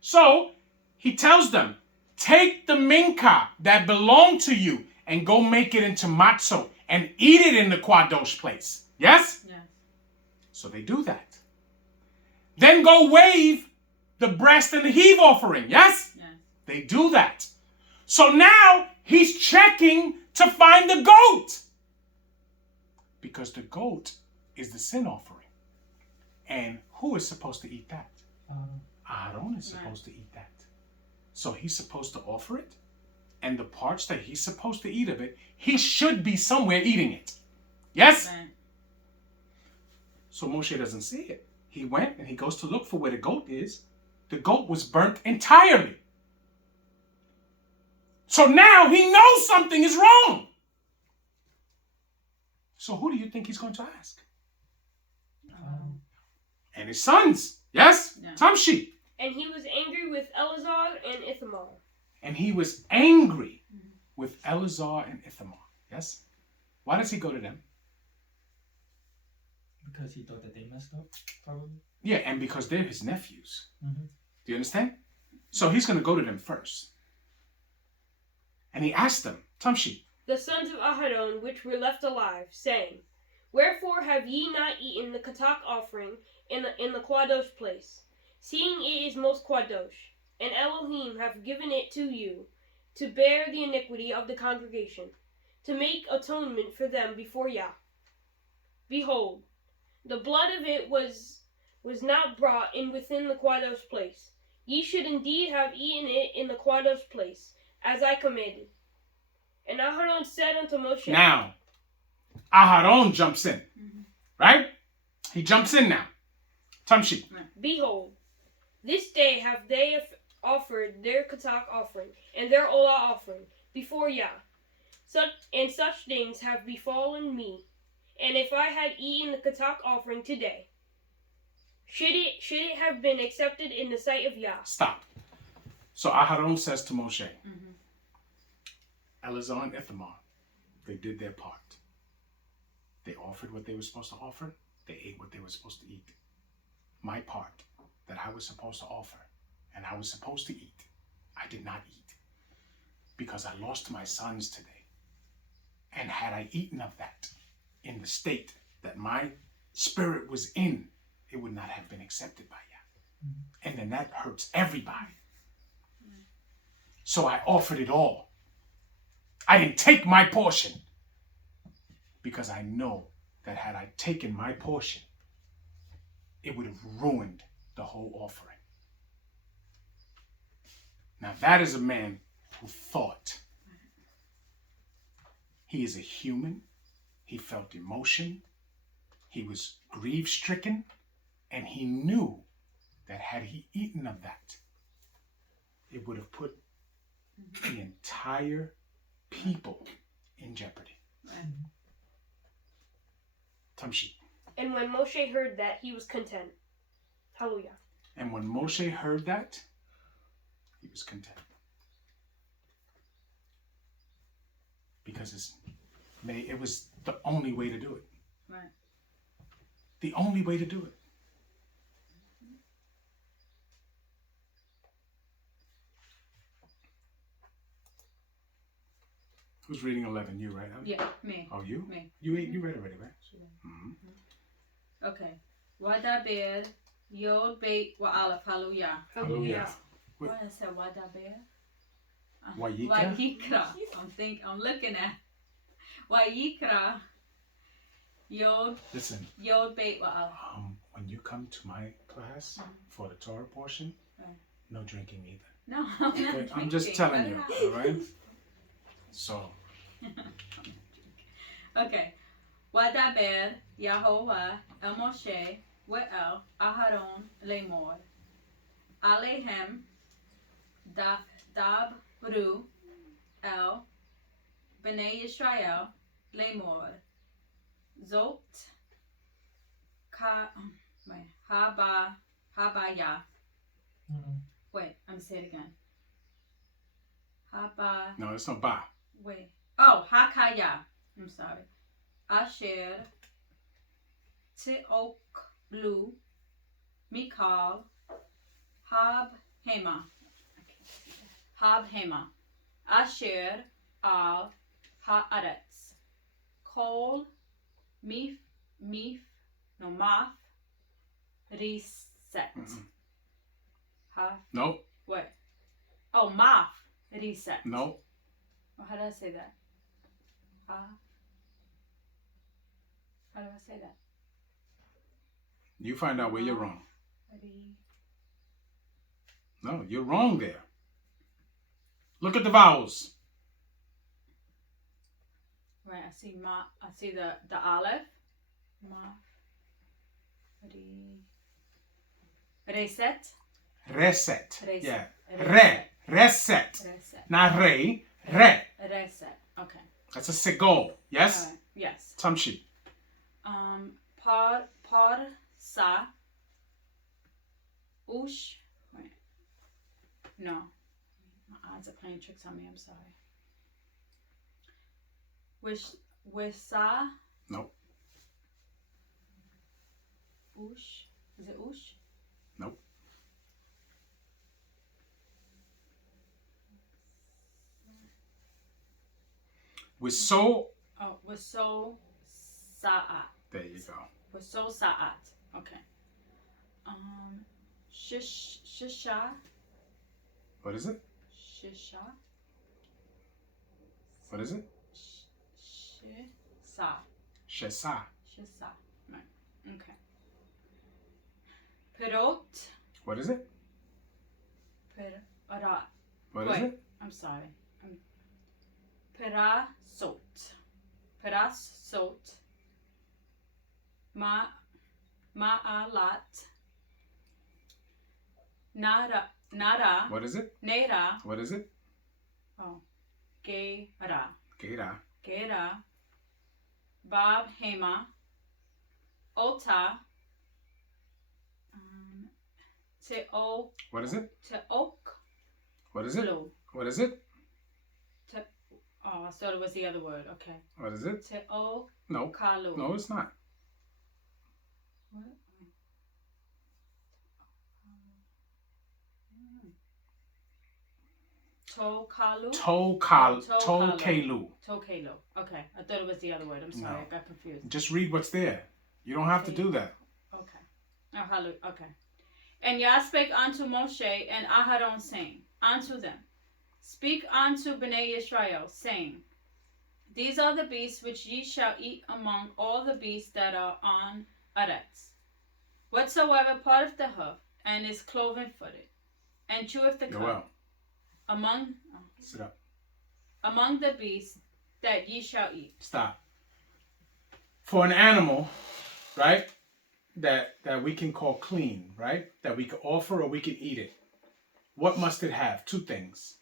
So he tells them, take the minka that belonged to you and go make it into matzo and eat it in the Kwadosh place. Yes? Yeah. So they do that. Then go wave the breast and the heave offering. Yes? Yeah. They do that. So now he's checking to find the goat. Because the goat is the sin offering. And who is supposed to eat that? Aaron is supposed to eat that. So he's supposed to offer it. And the parts that he's supposed to eat of it, he should be somewhere eating it. Yes? Right. So Moshe doesn't see it. He went and he goes to look for where the goat is. The goat was burnt entirely. So now he knows something is wrong. So who do you think he's going to ask? And his sons. Yes? Yeah. Tamshi. And he was angry with Eleazar and Ithamar. And he was angry with Eleazar and Ithamar. Yes? Why does he go to them? Because he thought that they messed up, probably. Yeah, and because they're his nephews. Mm-hmm. Do you understand? So he's going to go to them first. And he asked them, Tamshi, The sons of Aharon which were left alive, saying, Wherefore have ye not eaten the katak offering in the Kwadosh place, seeing it is most Kwadosh, and Elohim hath given it to you, to bear the iniquity of the congregation, to make atonement for them before Yah. Behold, the blood of it was not brought in within the Kwadosh place. Ye should indeed have eaten it in the Kwadosh place, as I commanded. And Aharon said unto Moshe, now, Aharon jumps in. Right? He jumps in now. Tamshi. Behold, this day have they offered their katak offering, and their olah offering, before Yah. Such things have befallen me. And if I had eaten the katak offering today, should it have been accepted in the sight of Yah? Stop. So Aharon says to Moshe, Eleazar and Ithamar, they did their part. They offered what they were supposed to offer. They ate what they were supposed to eat. My part that I was supposed to offer and I was supposed to eat, I did not eat because I lost my sons today. And had I eaten of that in the state that my spirit was in, it would not have been accepted by Yah. And then that hurts everybody. So I offered it all. I didn't take my portion because I know that had I taken my portion, it would have ruined the whole offering. Now that is a man who thought. He is a human. He felt emotion. He was grief-stricken. And he knew that had he eaten of that, it would have put the entire people in jeopardy. Tamshi. And when Moshe heard that, he was content. Hallelujah. And when Moshe heard that, he was content. Because it was the only way to do it. Right. The only way to do it. Who's reading 11? You, right? Yeah, me. Oh, you? Me. You read already, right? Mm-hmm. Okay. Wadaber Yod Beit Wa'alaf. Hallelujah. Hallelujah. Why I said Wadaber? Wayekra? Wayekra. I'm looking at Wayekra Yod Listen, Beit Wa'alaf. when you come to my class for the Torah portion, Right. no drinking either. No, I'm not Okay, I'm just drinking. telling you, all right? So, Okay. Wadaber Yahovah El Moshe Ve'el Aharon Lemor Alehem Dabru El Bnei Yisrael Lemor Zot Habaya. Wait, I'm gonna say it again. no, it's not ba. Wait. Oh, Hakaya. I'm sorry. Asher Teoklu Mikal Hab Hema. Hab Hema. Asher Al Haaretz. Kol Mif Maf Reset. Mm-mm. Ha. No, What? Oh, Maf Reset. no. Oh, how do I say that? How do I say that? You find out where you're wrong. No, you're wrong there. Look at the vowels. Right, I see ma. I see the aleph. Ma. Reset. Reset. Reset. Yeah. Reset. Reset. Reset. Not re. Re. Reset. Okay. That's a segol. Yes? All right. Yes. Tamshi. Par sa. Ush. Wait. No. My eyes are playing tricks on me. I'm sorry. Wisa. Nope. Ush. Is it ush? Nope. We're so. Oh, Wiso Sa'at. There you go. Wiso Sa'at. Okay. Shisha. What is it? Shisha. What is it? Shisa. Shesa. Shisa. Right. Okay. Perot. What is it? Perat. What is Wait. it? I'm sorry. Perasot. Perasot. Ma'alat. Nara. What is it? Nera. What is it? Oh. Gera. Gera. Gera. Bob Hema. Ota. Teok. What is it? Teok. What is it? Blue. What is it? Oh, I thought it was the other word. Okay. What is it? Teok. No. Kalu. No, it's not. What? Tokalu? Tokelu. Tokelu. Okay. I thought it was the other word. I'm sorry. No. I got confused. Just read what's there. You don't have to do that. Okay. Oh, hallelujah. Okay. And Yah spake unto Moshe and Aharon, saying unto them, Speak unto Bnei Yisrael, saying, These are the beasts which ye shall eat among all the beasts that are on Eretz. whatsoever part of the hoof, and is cloven-footed, and cheweth the cud, Well, among sit up. among the beasts that ye shall eat. Stop. For an animal, right, that we can call clean, right, that we can offer or we can eat it, what must it have? Two things.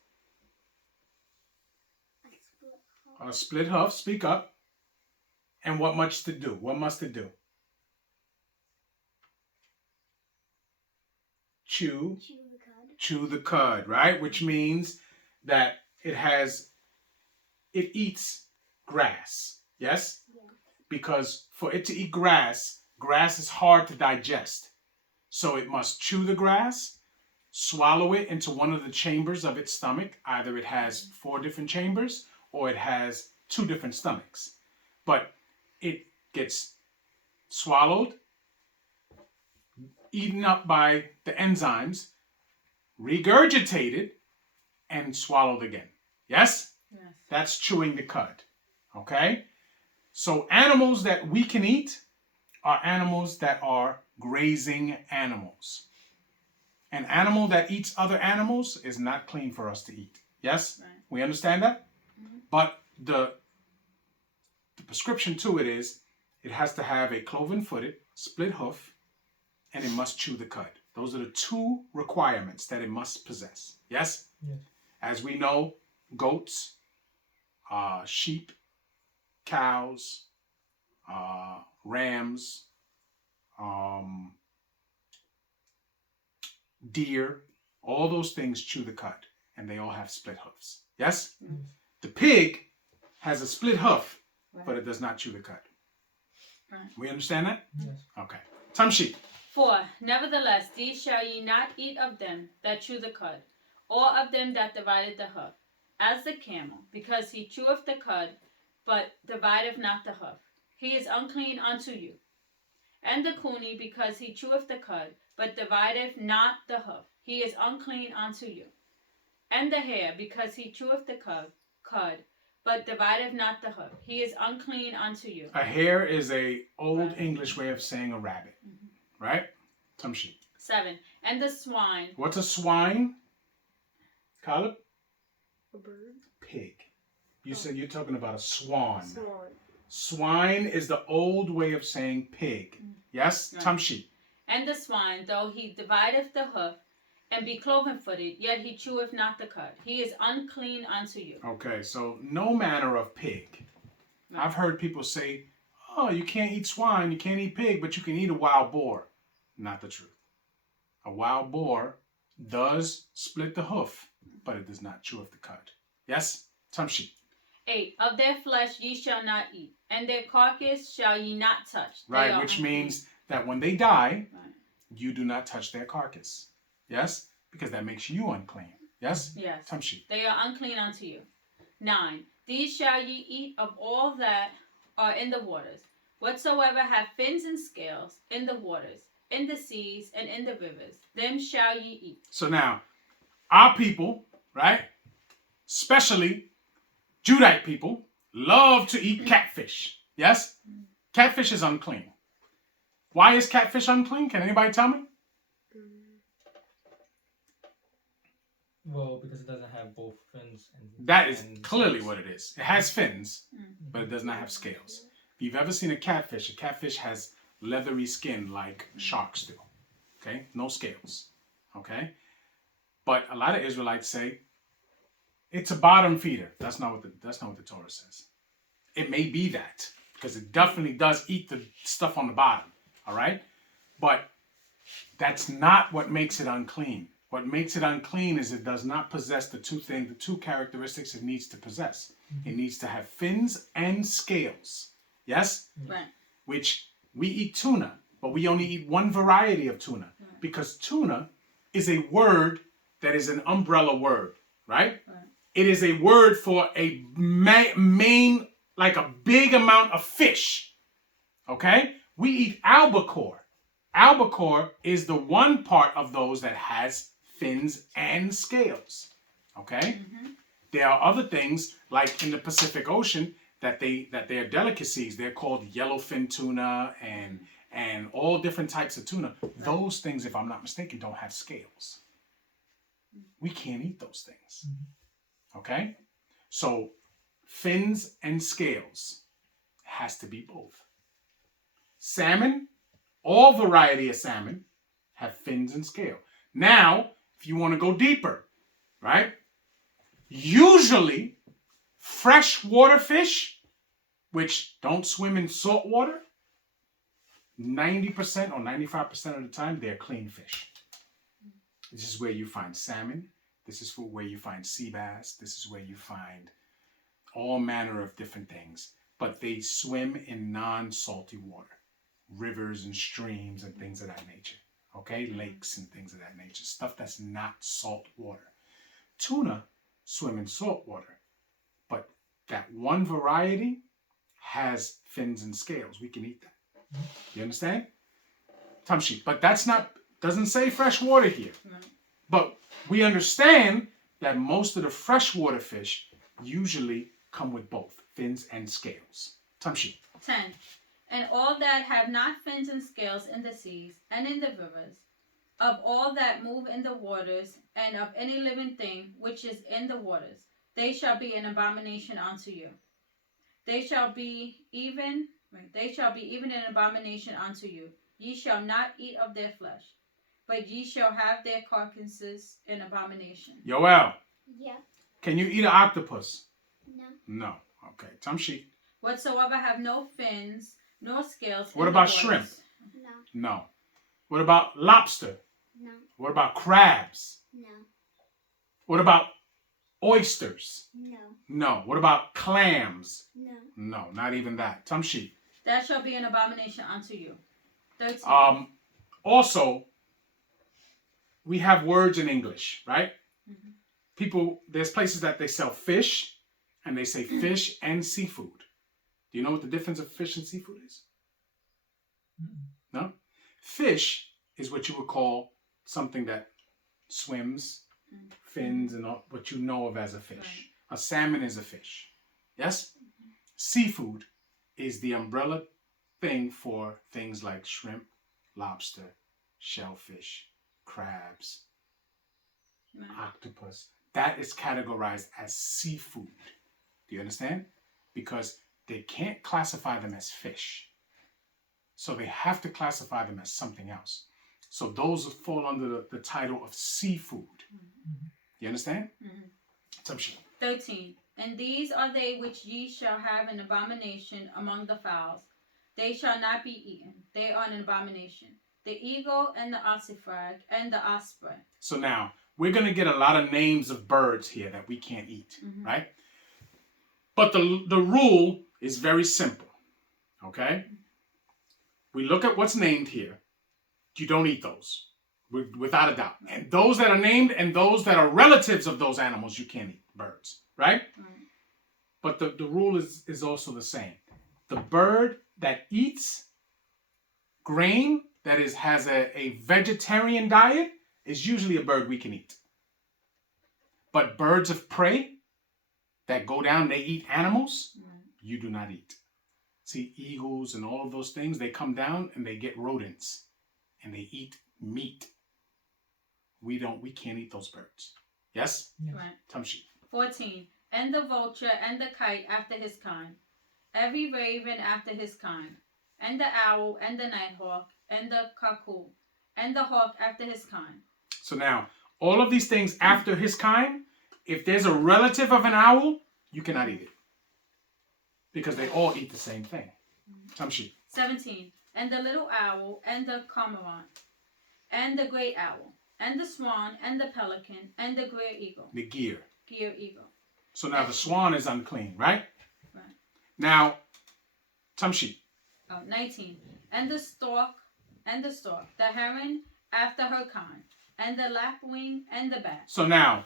A split hoof, speak up. And what must it do? What must it do? Chew the cud, right? Which means that it eats grass, yes? Because for it to eat grass is hard to digest. So it must chew the grass, swallow it into one of the chambers of its stomach. Either it has 4 different chambers or it has 2 different stomachs. But it gets swallowed, eaten up by the enzymes, regurgitated, and swallowed again. Yes? Yes. That's chewing the cud. Okay? So animals that we can eat are animals that are grazing animals. An animal that eats other animals is not clean for us to eat. Yes? Right. We understand that? Mm-hmm. But the prescription to it is it has to have a cloven-footed, split hoof, and it must chew the cud. Those are the 2 requirements that it must possess. Yes? Yes. As we know, goats, sheep, cows, rams, deer, all those things chew the cud, and they all have split hoofs. Yes? Yes. The pig has a split hoof, Right. but it does not chew the cud. Right. We understand that? Yes. Okay. Tamshi. For nevertheless these shall ye not eat of them that chew the cud, or of them that divided the hoof, as the camel, because he cheweth the cud, but divideth not the hoof. He is unclean unto you. And the coney, because he cheweth the cud, but divideth not the hoof. He is unclean unto you. And the hare, because he cheweth the cud, but divideth not the hoof. He is unclean unto you. A hare is a old Rabbit. English way of saying a rabbit. Right? Tamshi. 7. And the swine. What's a swine? Caleb? A bird. Pig. You said you're talking about a swan. Swan. Swine is the old way of saying pig. Yes? Right. Tamshi. And the swine, though he divideth the hoof, and be cloven-footed, yet he cheweth not the cud. He is unclean unto you. Okay, so no manner of pig. Right. I've heard people say, oh, you can't eat swine, you can't eat pig, but you can eat a wild boar. Not the truth. A wild boar does split the hoof, but it does not chew off the cud. Yes? Tamshi. 8. Of their flesh ye shall not eat, and their carcass shall ye not touch. They Right, are which unclean. means that when they die, Right. you do not touch their carcass. Yes? Because that makes you unclean. Yes? Yes. Tamshi. They are unclean unto you. 9. These shall ye eat of all that are in the waters, whatsoever have fins and scales in the waters, in the seas, and in the rivers, them shall ye eat. So now, our people, right, especially Judite people, love to eat catfish. Yes? Catfish is unclean. Why is catfish unclean? Can anybody tell me? Well, because it doesn't have both fins and That is and clearly scales. what it is. It has fins, but it does not have scales. If you've ever seen a catfish has leathery skin like sharks do. Okay? No scales. Okay? But a lot of Israelites say it's a bottom feeder. That's not what the Torah says. It may be that, because it definitely does eat the stuff on the bottom. All right? But that's not what makes it unclean. What makes it unclean is it does not possess the two characteristics it needs to possess. It needs to have fins and scales. Yes? Right. Which we eat tuna, but we only eat one variety of tuna, because tuna is a word that is an umbrella word, right? It is a word for a main, like a big amount of fish. Okay? We eat albacore. Albacore is the one part of those that has fins and scales. Okay? There are other things like in the Pacific Ocean that they are delicacies. They're called yellowfin tuna and all different types of tuna. Those things, if I'm not mistaken, don't have scales. We can't eat those things. Okay? So fins and scales has to be both. Salmon, all variety of salmon have fins and scale. Now, if you want to go deeper, right? Usually, freshwater fish, which don't swim in salt water, 90% or 95% of the time, they're clean fish. This is where you find salmon. This is where you find sea bass. This is where you find all manner of different things. But they swim in non-salty water, rivers and streams and things of that nature. Okay, lakes and things of that nature. Stuff that's not salt water. Tuna swim in salt water, but that one variety has fins and scales. We can eat that. You understand? Tamshi. But doesn't say fresh water here. But we understand that most of the freshwater fish usually come with both fins and scales. Tamshi. 10. And all that have not fins and scales in the seas and in the rivers, of all that move in the waters, and of any living thing which is in the waters, they shall be an abomination unto you. They shall be even an abomination unto you. Ye shall not eat of their flesh, but ye shall have their carcasses in abomination. Yoel. Yeah. Can you eat an octopus? No. No. Okay. Tamshi. Whatsoever have no fins nor scales. What in about the shrimp? waters. No. No. What about lobster? No. What about crabs? No. What about oysters? No. No. What about clams? No. No, not even that. Tamshi. That shall be an abomination unto you. 13. Also, we have words in English, right? There's places that they sell fish, and they say fish and seafood. Do you know what the difference of fish and seafood is? No? Fish is what you would call something that swims, fins, and all, what you know of as a fish. Right. A salmon is a fish. Yes? Seafood is the umbrella thing for things like shrimp, lobster, shellfish, crabs, octopus. That is categorized as seafood. Do you understand? Because they can't classify them as fish. So they have to classify them as something else. So those fall under the title of seafood. You understand? Tamshi. 13. And these are they which ye shall have an abomination among the fowls. They shall not be eaten. They are an abomination. The eagle and the ossifrage and the osprey. So now, we're going to get a lot of names of birds here that we can't eat, right? But the rule is very simple, okay? We look at what's named here. You don't eat those, without a doubt. And those that are named and those that are relatives of those animals, you can't eat birds, right? But the rule is also the same. The bird that eats grain, that has a vegetarian diet, is usually a bird we can eat. But birds of prey that go down, they eat animals, you do not eat. See, eagles and all of those things, they come down and they get rodents and they eat meat. We can't eat those birds. Yes? Right. Tamshi. 14. And the vulture and the kite after his kind, every raven after his kind, and the owl and the nighthawk and the cuckoo and the hawk after his kind. So now, all of these things after his kind, if there's a relative of an owl, you cannot eat it. Because they all eat the same thing. Tamshi. 17. And the little owl and the cormorant and the great owl and the swan and the pelican and the gray eagle. The gear. Gear eagle. So now the swan is unclean, right? Right. Now, Tamshi. 19. And the stork, the heron after her kind, and the lapwing and the bat. So now,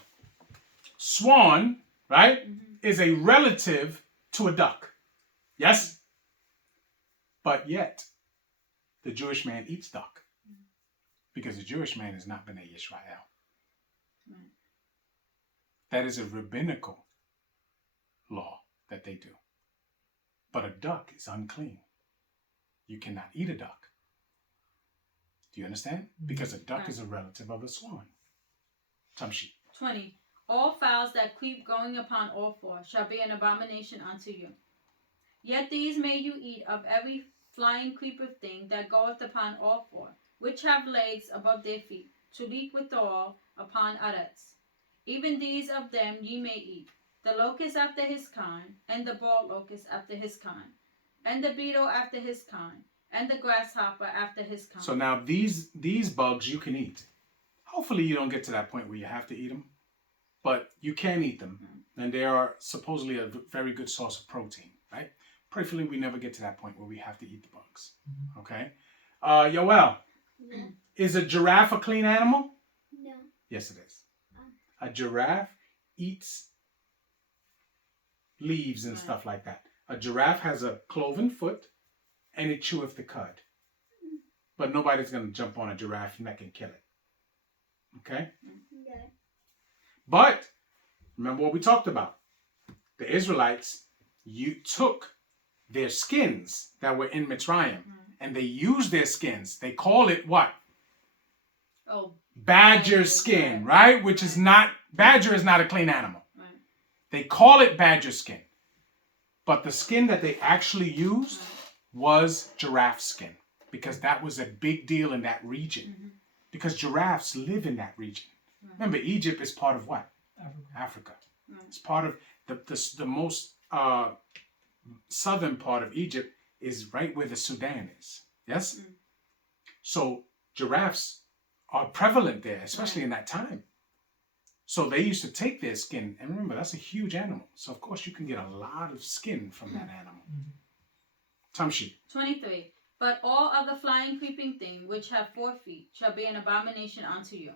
swan, right, is a relative to a duck. Yes? But yet, the Jewish man eats duck. Because the Jewish man is not Bnei Yisrael. Right. That is a rabbinical law that they do. But a duck is unclean. You cannot eat a duck. Do you understand? Because a duck is a relative of a swan. Tamshi. 20. All fowls that creep going upon all four shall be an abomination unto you. Yet these may you eat of every flying creeping thing that goeth upon all four, which have legs above their feet, to leap withal upon udders. Even these of them ye may eat, the locust after his kind, and the bald locust after his kind, and the beetle after his kind, and the grasshopper after his kind. So now these bugs you can eat. Hopefully you don't get to that point where you have to eat them, but you can eat them, and they are supposedly a very good source of protein, right? Prayerfully we never get to that point where we have to eat the bugs. Okay? Yoel, Yeah. is a giraffe a clean animal? No. Yes, it is. A giraffe eats leaves and stuff like that. A giraffe has a cloven foot, and it cheweth the cud. But nobody's going to jump on a giraffe's neck and kill it. Okay? Okay. But, remember what we talked about. The Israelites, you took their skins that were in Mitzrayim, and they used their skins. They call it what? Oh, Badger skin, right? Which is not, badger is not a clean animal. right. They call it badger skin. But the skin that they actually used was giraffe skin, because that was a big deal in that region. Because giraffes live in that region. Remember, Egypt is part of what? Africa. It's part of the most southern part of Egypt is right where the Sudan is. Yes? So giraffes are prevalent there, especially in that time. So they used to take their skin, and remember, that's a huge animal. So of course you can get a lot of skin from that animal. Tamshi. 23. But all other flying creeping thing which have 4 feet shall be an abomination unto you.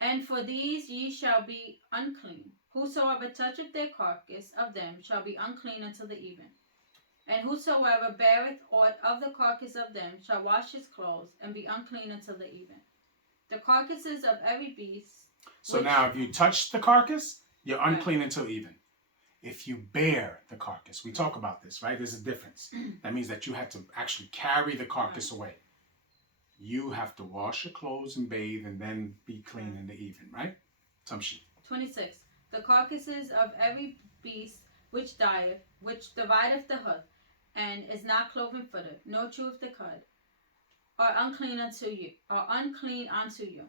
And for these ye shall be unclean. Whosoever toucheth their carcass of them shall be unclean until the even. And whosoever beareth aught of the carcass of them shall wash his clothes and be unclean until the even. The carcasses of every beast. So now if you touch the carcass, you're unclean until even. If you bear the carcass, we talk about this, right? There's a difference. That means that you have to actually carry the carcass away. You have to wash your clothes and bathe and then be clean in the even, right? Tamshi. 26. The carcasses of every beast which dieth, which divideth the hoof, and is not cloven footed, nor cheweth the cud, are unclean unto you.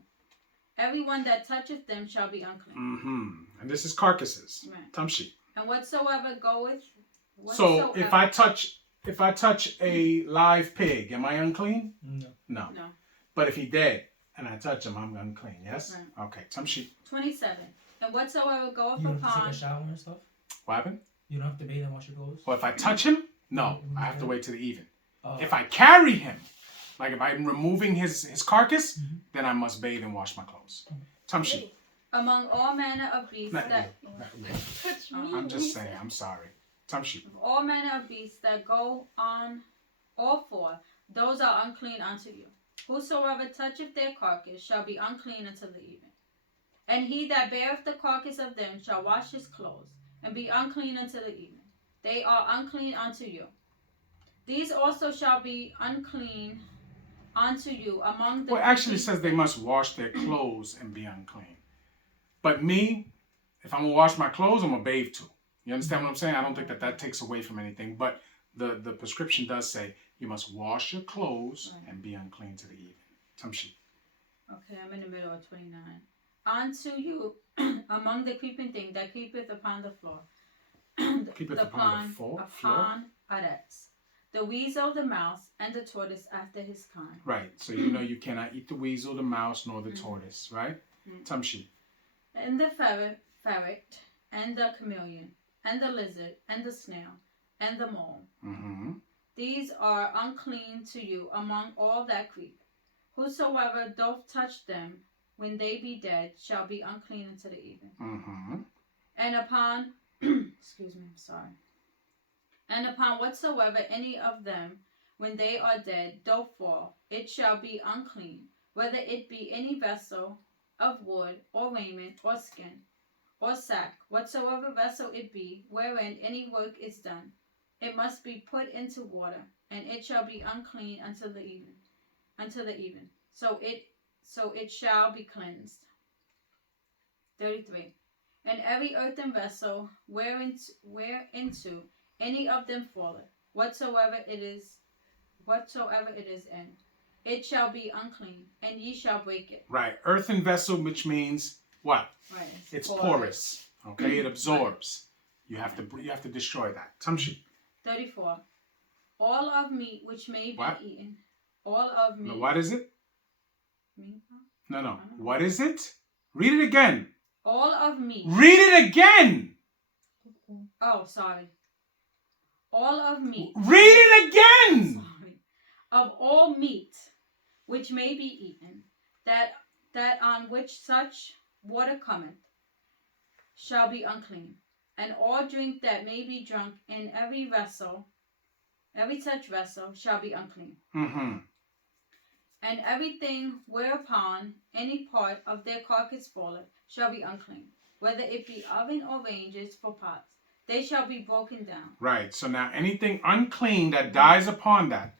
Every one that toucheth them shall be unclean. And this is carcasses. Right. Tamshi. And whatsoever goeth. So if I touch a live pig, am I unclean? No. No. But if he dead and I touch him, I'm unclean. Yes. Right. Okay. Tamshi. 27. And whatsoever goeth You don't have to upon. take a shower and stuff? What happened? You don't have to bathe and wash your clothes? Well, if I touch him, no, I have to wait to the even. Oh. If I carry him, like if I'm removing his carcass, then I must bathe and wash my clothes. Tamshi. Among all manner of beasts Not that. you. Not you. Touch me. I'm just saying. I'm sorry. Tamshi. Of all manner of beasts that go on all 4, those are unclean unto you. Whosoever toucheth their carcass shall be unclean until the even. And he that beareth the carcass of them shall wash his clothes, and be unclean until the even. They are unclean unto you. These also shall be unclean unto you among the. Well, it actually says they must wash their clothes and be unclean. But me, if I'm going to wash my clothes, I'm going to bathe too. You understand what I'm saying? I don't think that takes away from anything. But the prescription does say you must wash your clothes and be unclean to the even. Tamshi. Okay, I'm in the middle of 29. Unto you among the creeping thing that creepeth upon the floor. Keepeth upon the floor? Upon udders. The weasel, the mouse, and the tortoise after his kind. Right. So you know you cannot eat the weasel, the mouse, nor the tortoise, right? Tamshi. And the ferret, and the chameleon, and the lizard, and the snail, and the mole. These are unclean to you among all that creep. Whosoever doth touch them, when they be dead, shall be unclean unto the even. And upon, excuse me, I'm sorry. And upon whatsoever any of them, when they are dead, doth fall, it shall be unclean, whether it be any vessel of wood, or raiment, or skin, or sack, whatsoever vessel it be, wherein any work is done. It must be put into water, and it shall be unclean until the even. until the even. So it shall be cleansed. 33. And every earthen vessel whereinto any of them falleth, whatsoever it is in, it shall be unclean, and ye shall break it. Right. Earthen vessel, which means what? Right. It's porous. Okay, it absorbs. You have to destroy that. Tamshi. 34. All of meat which may be What? eaten. All of meat. No, what is it? Meat? No. What is it? Read it again. All of meat. Read it again. Oh, sorry. All of meat. Read it again. Sorry. Of all meat which may be eaten, that on which such water cometh, shall be unclean. And all drink that may be drunk in every such vessel shall be unclean. Mm-hmm. And everything whereupon any part of their carcass falleth shall be unclean, whether it be oven or ranges for pots. They shall be broken down. Right. So now anything unclean that dies upon that,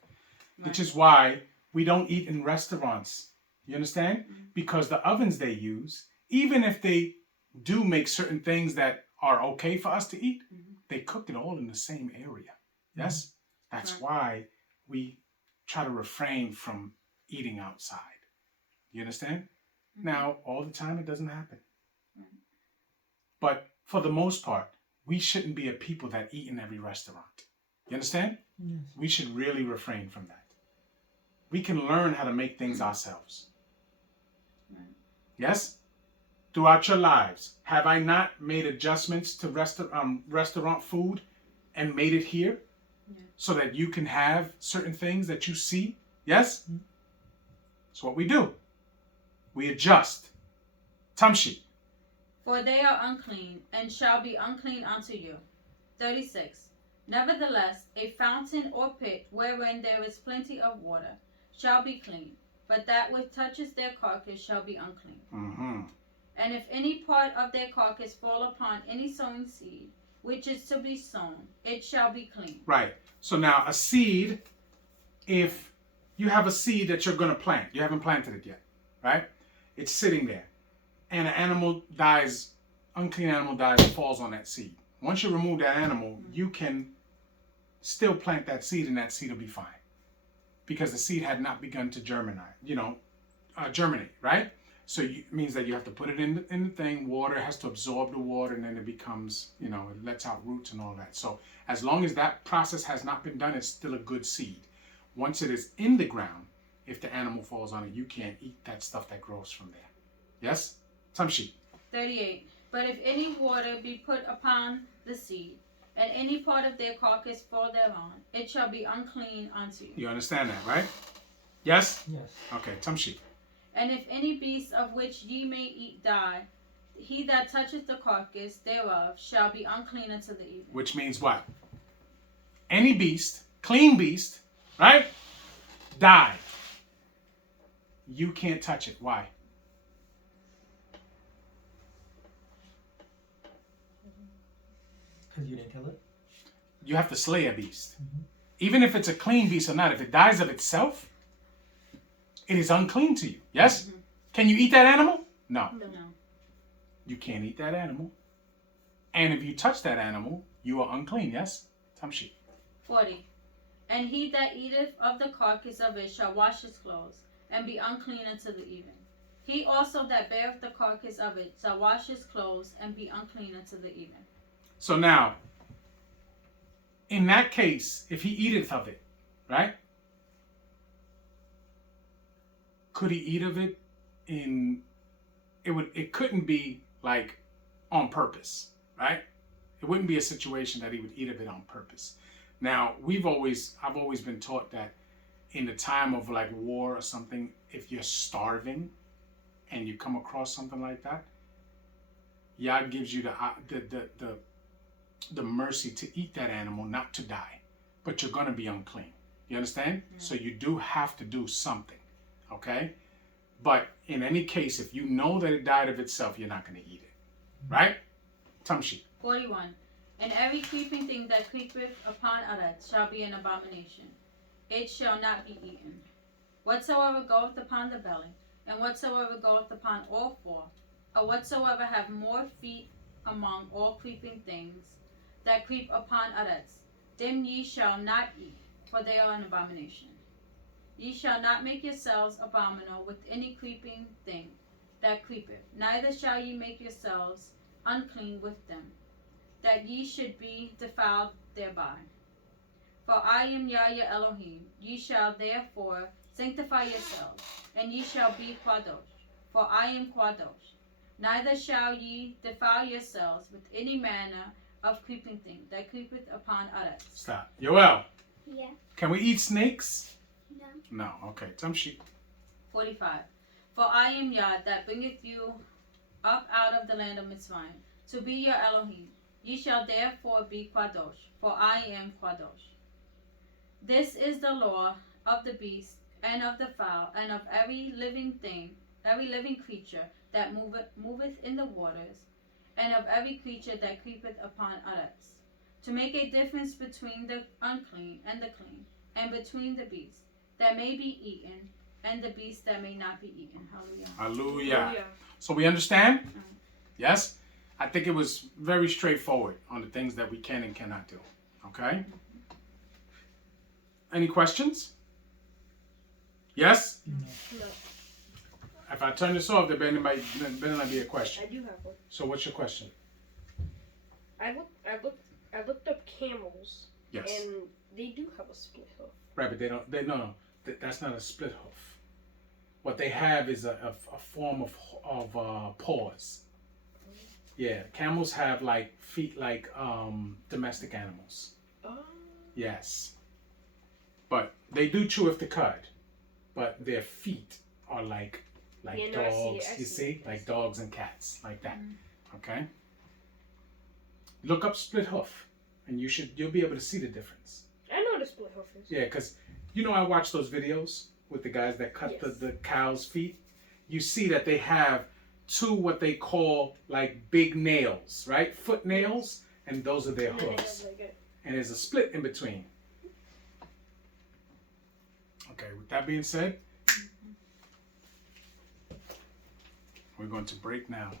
which is why we don't eat in restaurants. You understand? Because the ovens they use, even if they do make certain things that are okay for us to eat, they cook it all in the same area. Yes? That's why we try to refrain from eating outside. You understand? Now, all the time it doesn't happen. But for the most part, we shouldn't be a people that eat in every restaurant. You understand? Yes. We should really refrain from that. We can learn how to make things ourselves. Yes? Throughout your lives, have I not made adjustments to restaurant food and made it here so that you can have certain things that you see? Yes? That's what we do. We adjust. Tamshi. For they are unclean, and shall be unclean unto you. 36. Nevertheless, a fountain or pit wherein there is plenty of water shall be clean, but that which touches their carcass shall be unclean. Mm-hmm. And if any part of their carcass fall upon any sowing seed, which is to be sown, it shall be clean. Right. So now a seed, if you have a seed that you're going to plant, you haven't planted it yet, right? It's sitting there. And an animal dies, unclean animal dies and falls on that seed. Once you remove that animal, you can still plant that seed and that seed will be fine. Because the seed had not begun to germinate, right? So it means that you have to put it in the thing, water has to absorb the water, and then it becomes, it lets out roots and all that. So as long as that process has not been done, it's still a good seed. Once it is in the ground, if the animal falls on it, you can't eat that stuff that grows from there. Yes? Tamshi. 38. But if any water be put upon the seed, and any part of their carcass fall thereon, it shall be unclean unto you. You understand that, right? Yes? Yes. Okay, Tamshi. And if any beast of which ye may eat die, he that toucheth the carcass thereof shall be unclean until the evening. Which means what? Any beast, clean beast, right? Die. You can't touch it. Why? Because you didn't kill it? You have to slay a beast. Even if it's a clean beast or not, if it dies of itself, it is unclean to you. Yes? Can you eat that animal? No. No. You can't eat that animal. And if you touch that animal, you are unclean. Yes? Tamshi. 40. And he that eateth of the carcass of it shall wash his clothes, and be unclean until the even. He also that beareth the carcass of it shall wash his clothes, and be unclean until the even. So now, in that case, if he eateth of it, right? Could he eat of it it couldn't be like on purpose, right? It wouldn't be a situation that he would eat of it on purpose. Now, I've always been taught that in the time of like war or something, if you're starving and you come across something like that, Yah gives you the mercy to eat that animal, not to die, but you're going to be unclean. You understand? So you do have to do something, okay? But in any case, if you know that it died of itself, you're not going to eat it, right? Tamshi. 41. And every creeping thing that creepeth upon earth shall be an abomination. It shall not be eaten. Whatsoever goeth upon the belly, and whatsoever goeth upon all four, or whatsoever have more feet among all creeping things that creep upon others, them ye shall not eat, for they are an abomination. Ye shall not make yourselves abominable with any creeping thing that creepeth, neither shall ye make yourselves unclean with them, that ye should be defiled thereby. For I am Yah your Elohim. Ye shall therefore sanctify yourselves, and ye shall be Kadosh, for I am Kadosh. Neither shall ye defile yourselves with any manner of creeping thing that creepeth upon others. Stop. Yoel, Yeah. can we eat snakes? No. No. Okay. Tamshi. 45. For I am Yah that bringeth you up out of the land of Mitzrayim, to be your Elohim. Ye shall therefore be Kadosh, for I am Kadosh. This is the law of the beast, and of the fowl, and of every living thing, every living creature that moveth in the waters, and of every creature that creepeth upon others, to make a difference between the unclean and the clean, and between the beast that may be eaten, and the beast that may not be eaten. Hallelujah. Hallelujah. So we understand? Yes? I think it was very straightforward on the things that we can and cannot do. Okay? Any questions? Yes? No. No, If I turn this off, there better not be a question. I do have one. So what's your question? I looked up camels, Yes. and they do have a split hoof. Right, but no. That's not a split hoof. What they have is a form of paws. Yeah, camels have like feet like domestic animals. Oh. Yes. But they do chew off the cud. But their feet are like Yeah, no, I see dogs. it, I You see see? it, I Like see dogs and cats. Like that. Okay? Look up split hoof and you'll be able to see the difference. I know what a split hoof is. Yeah, because I watch those videos with the guys that cut Yes. the cow's feet. You see that they have two what they call like big nails, right? Foot nails, and those are their And then it hoofs. has like a, And there's a split in between. Okay, with that being said, we're going to break now.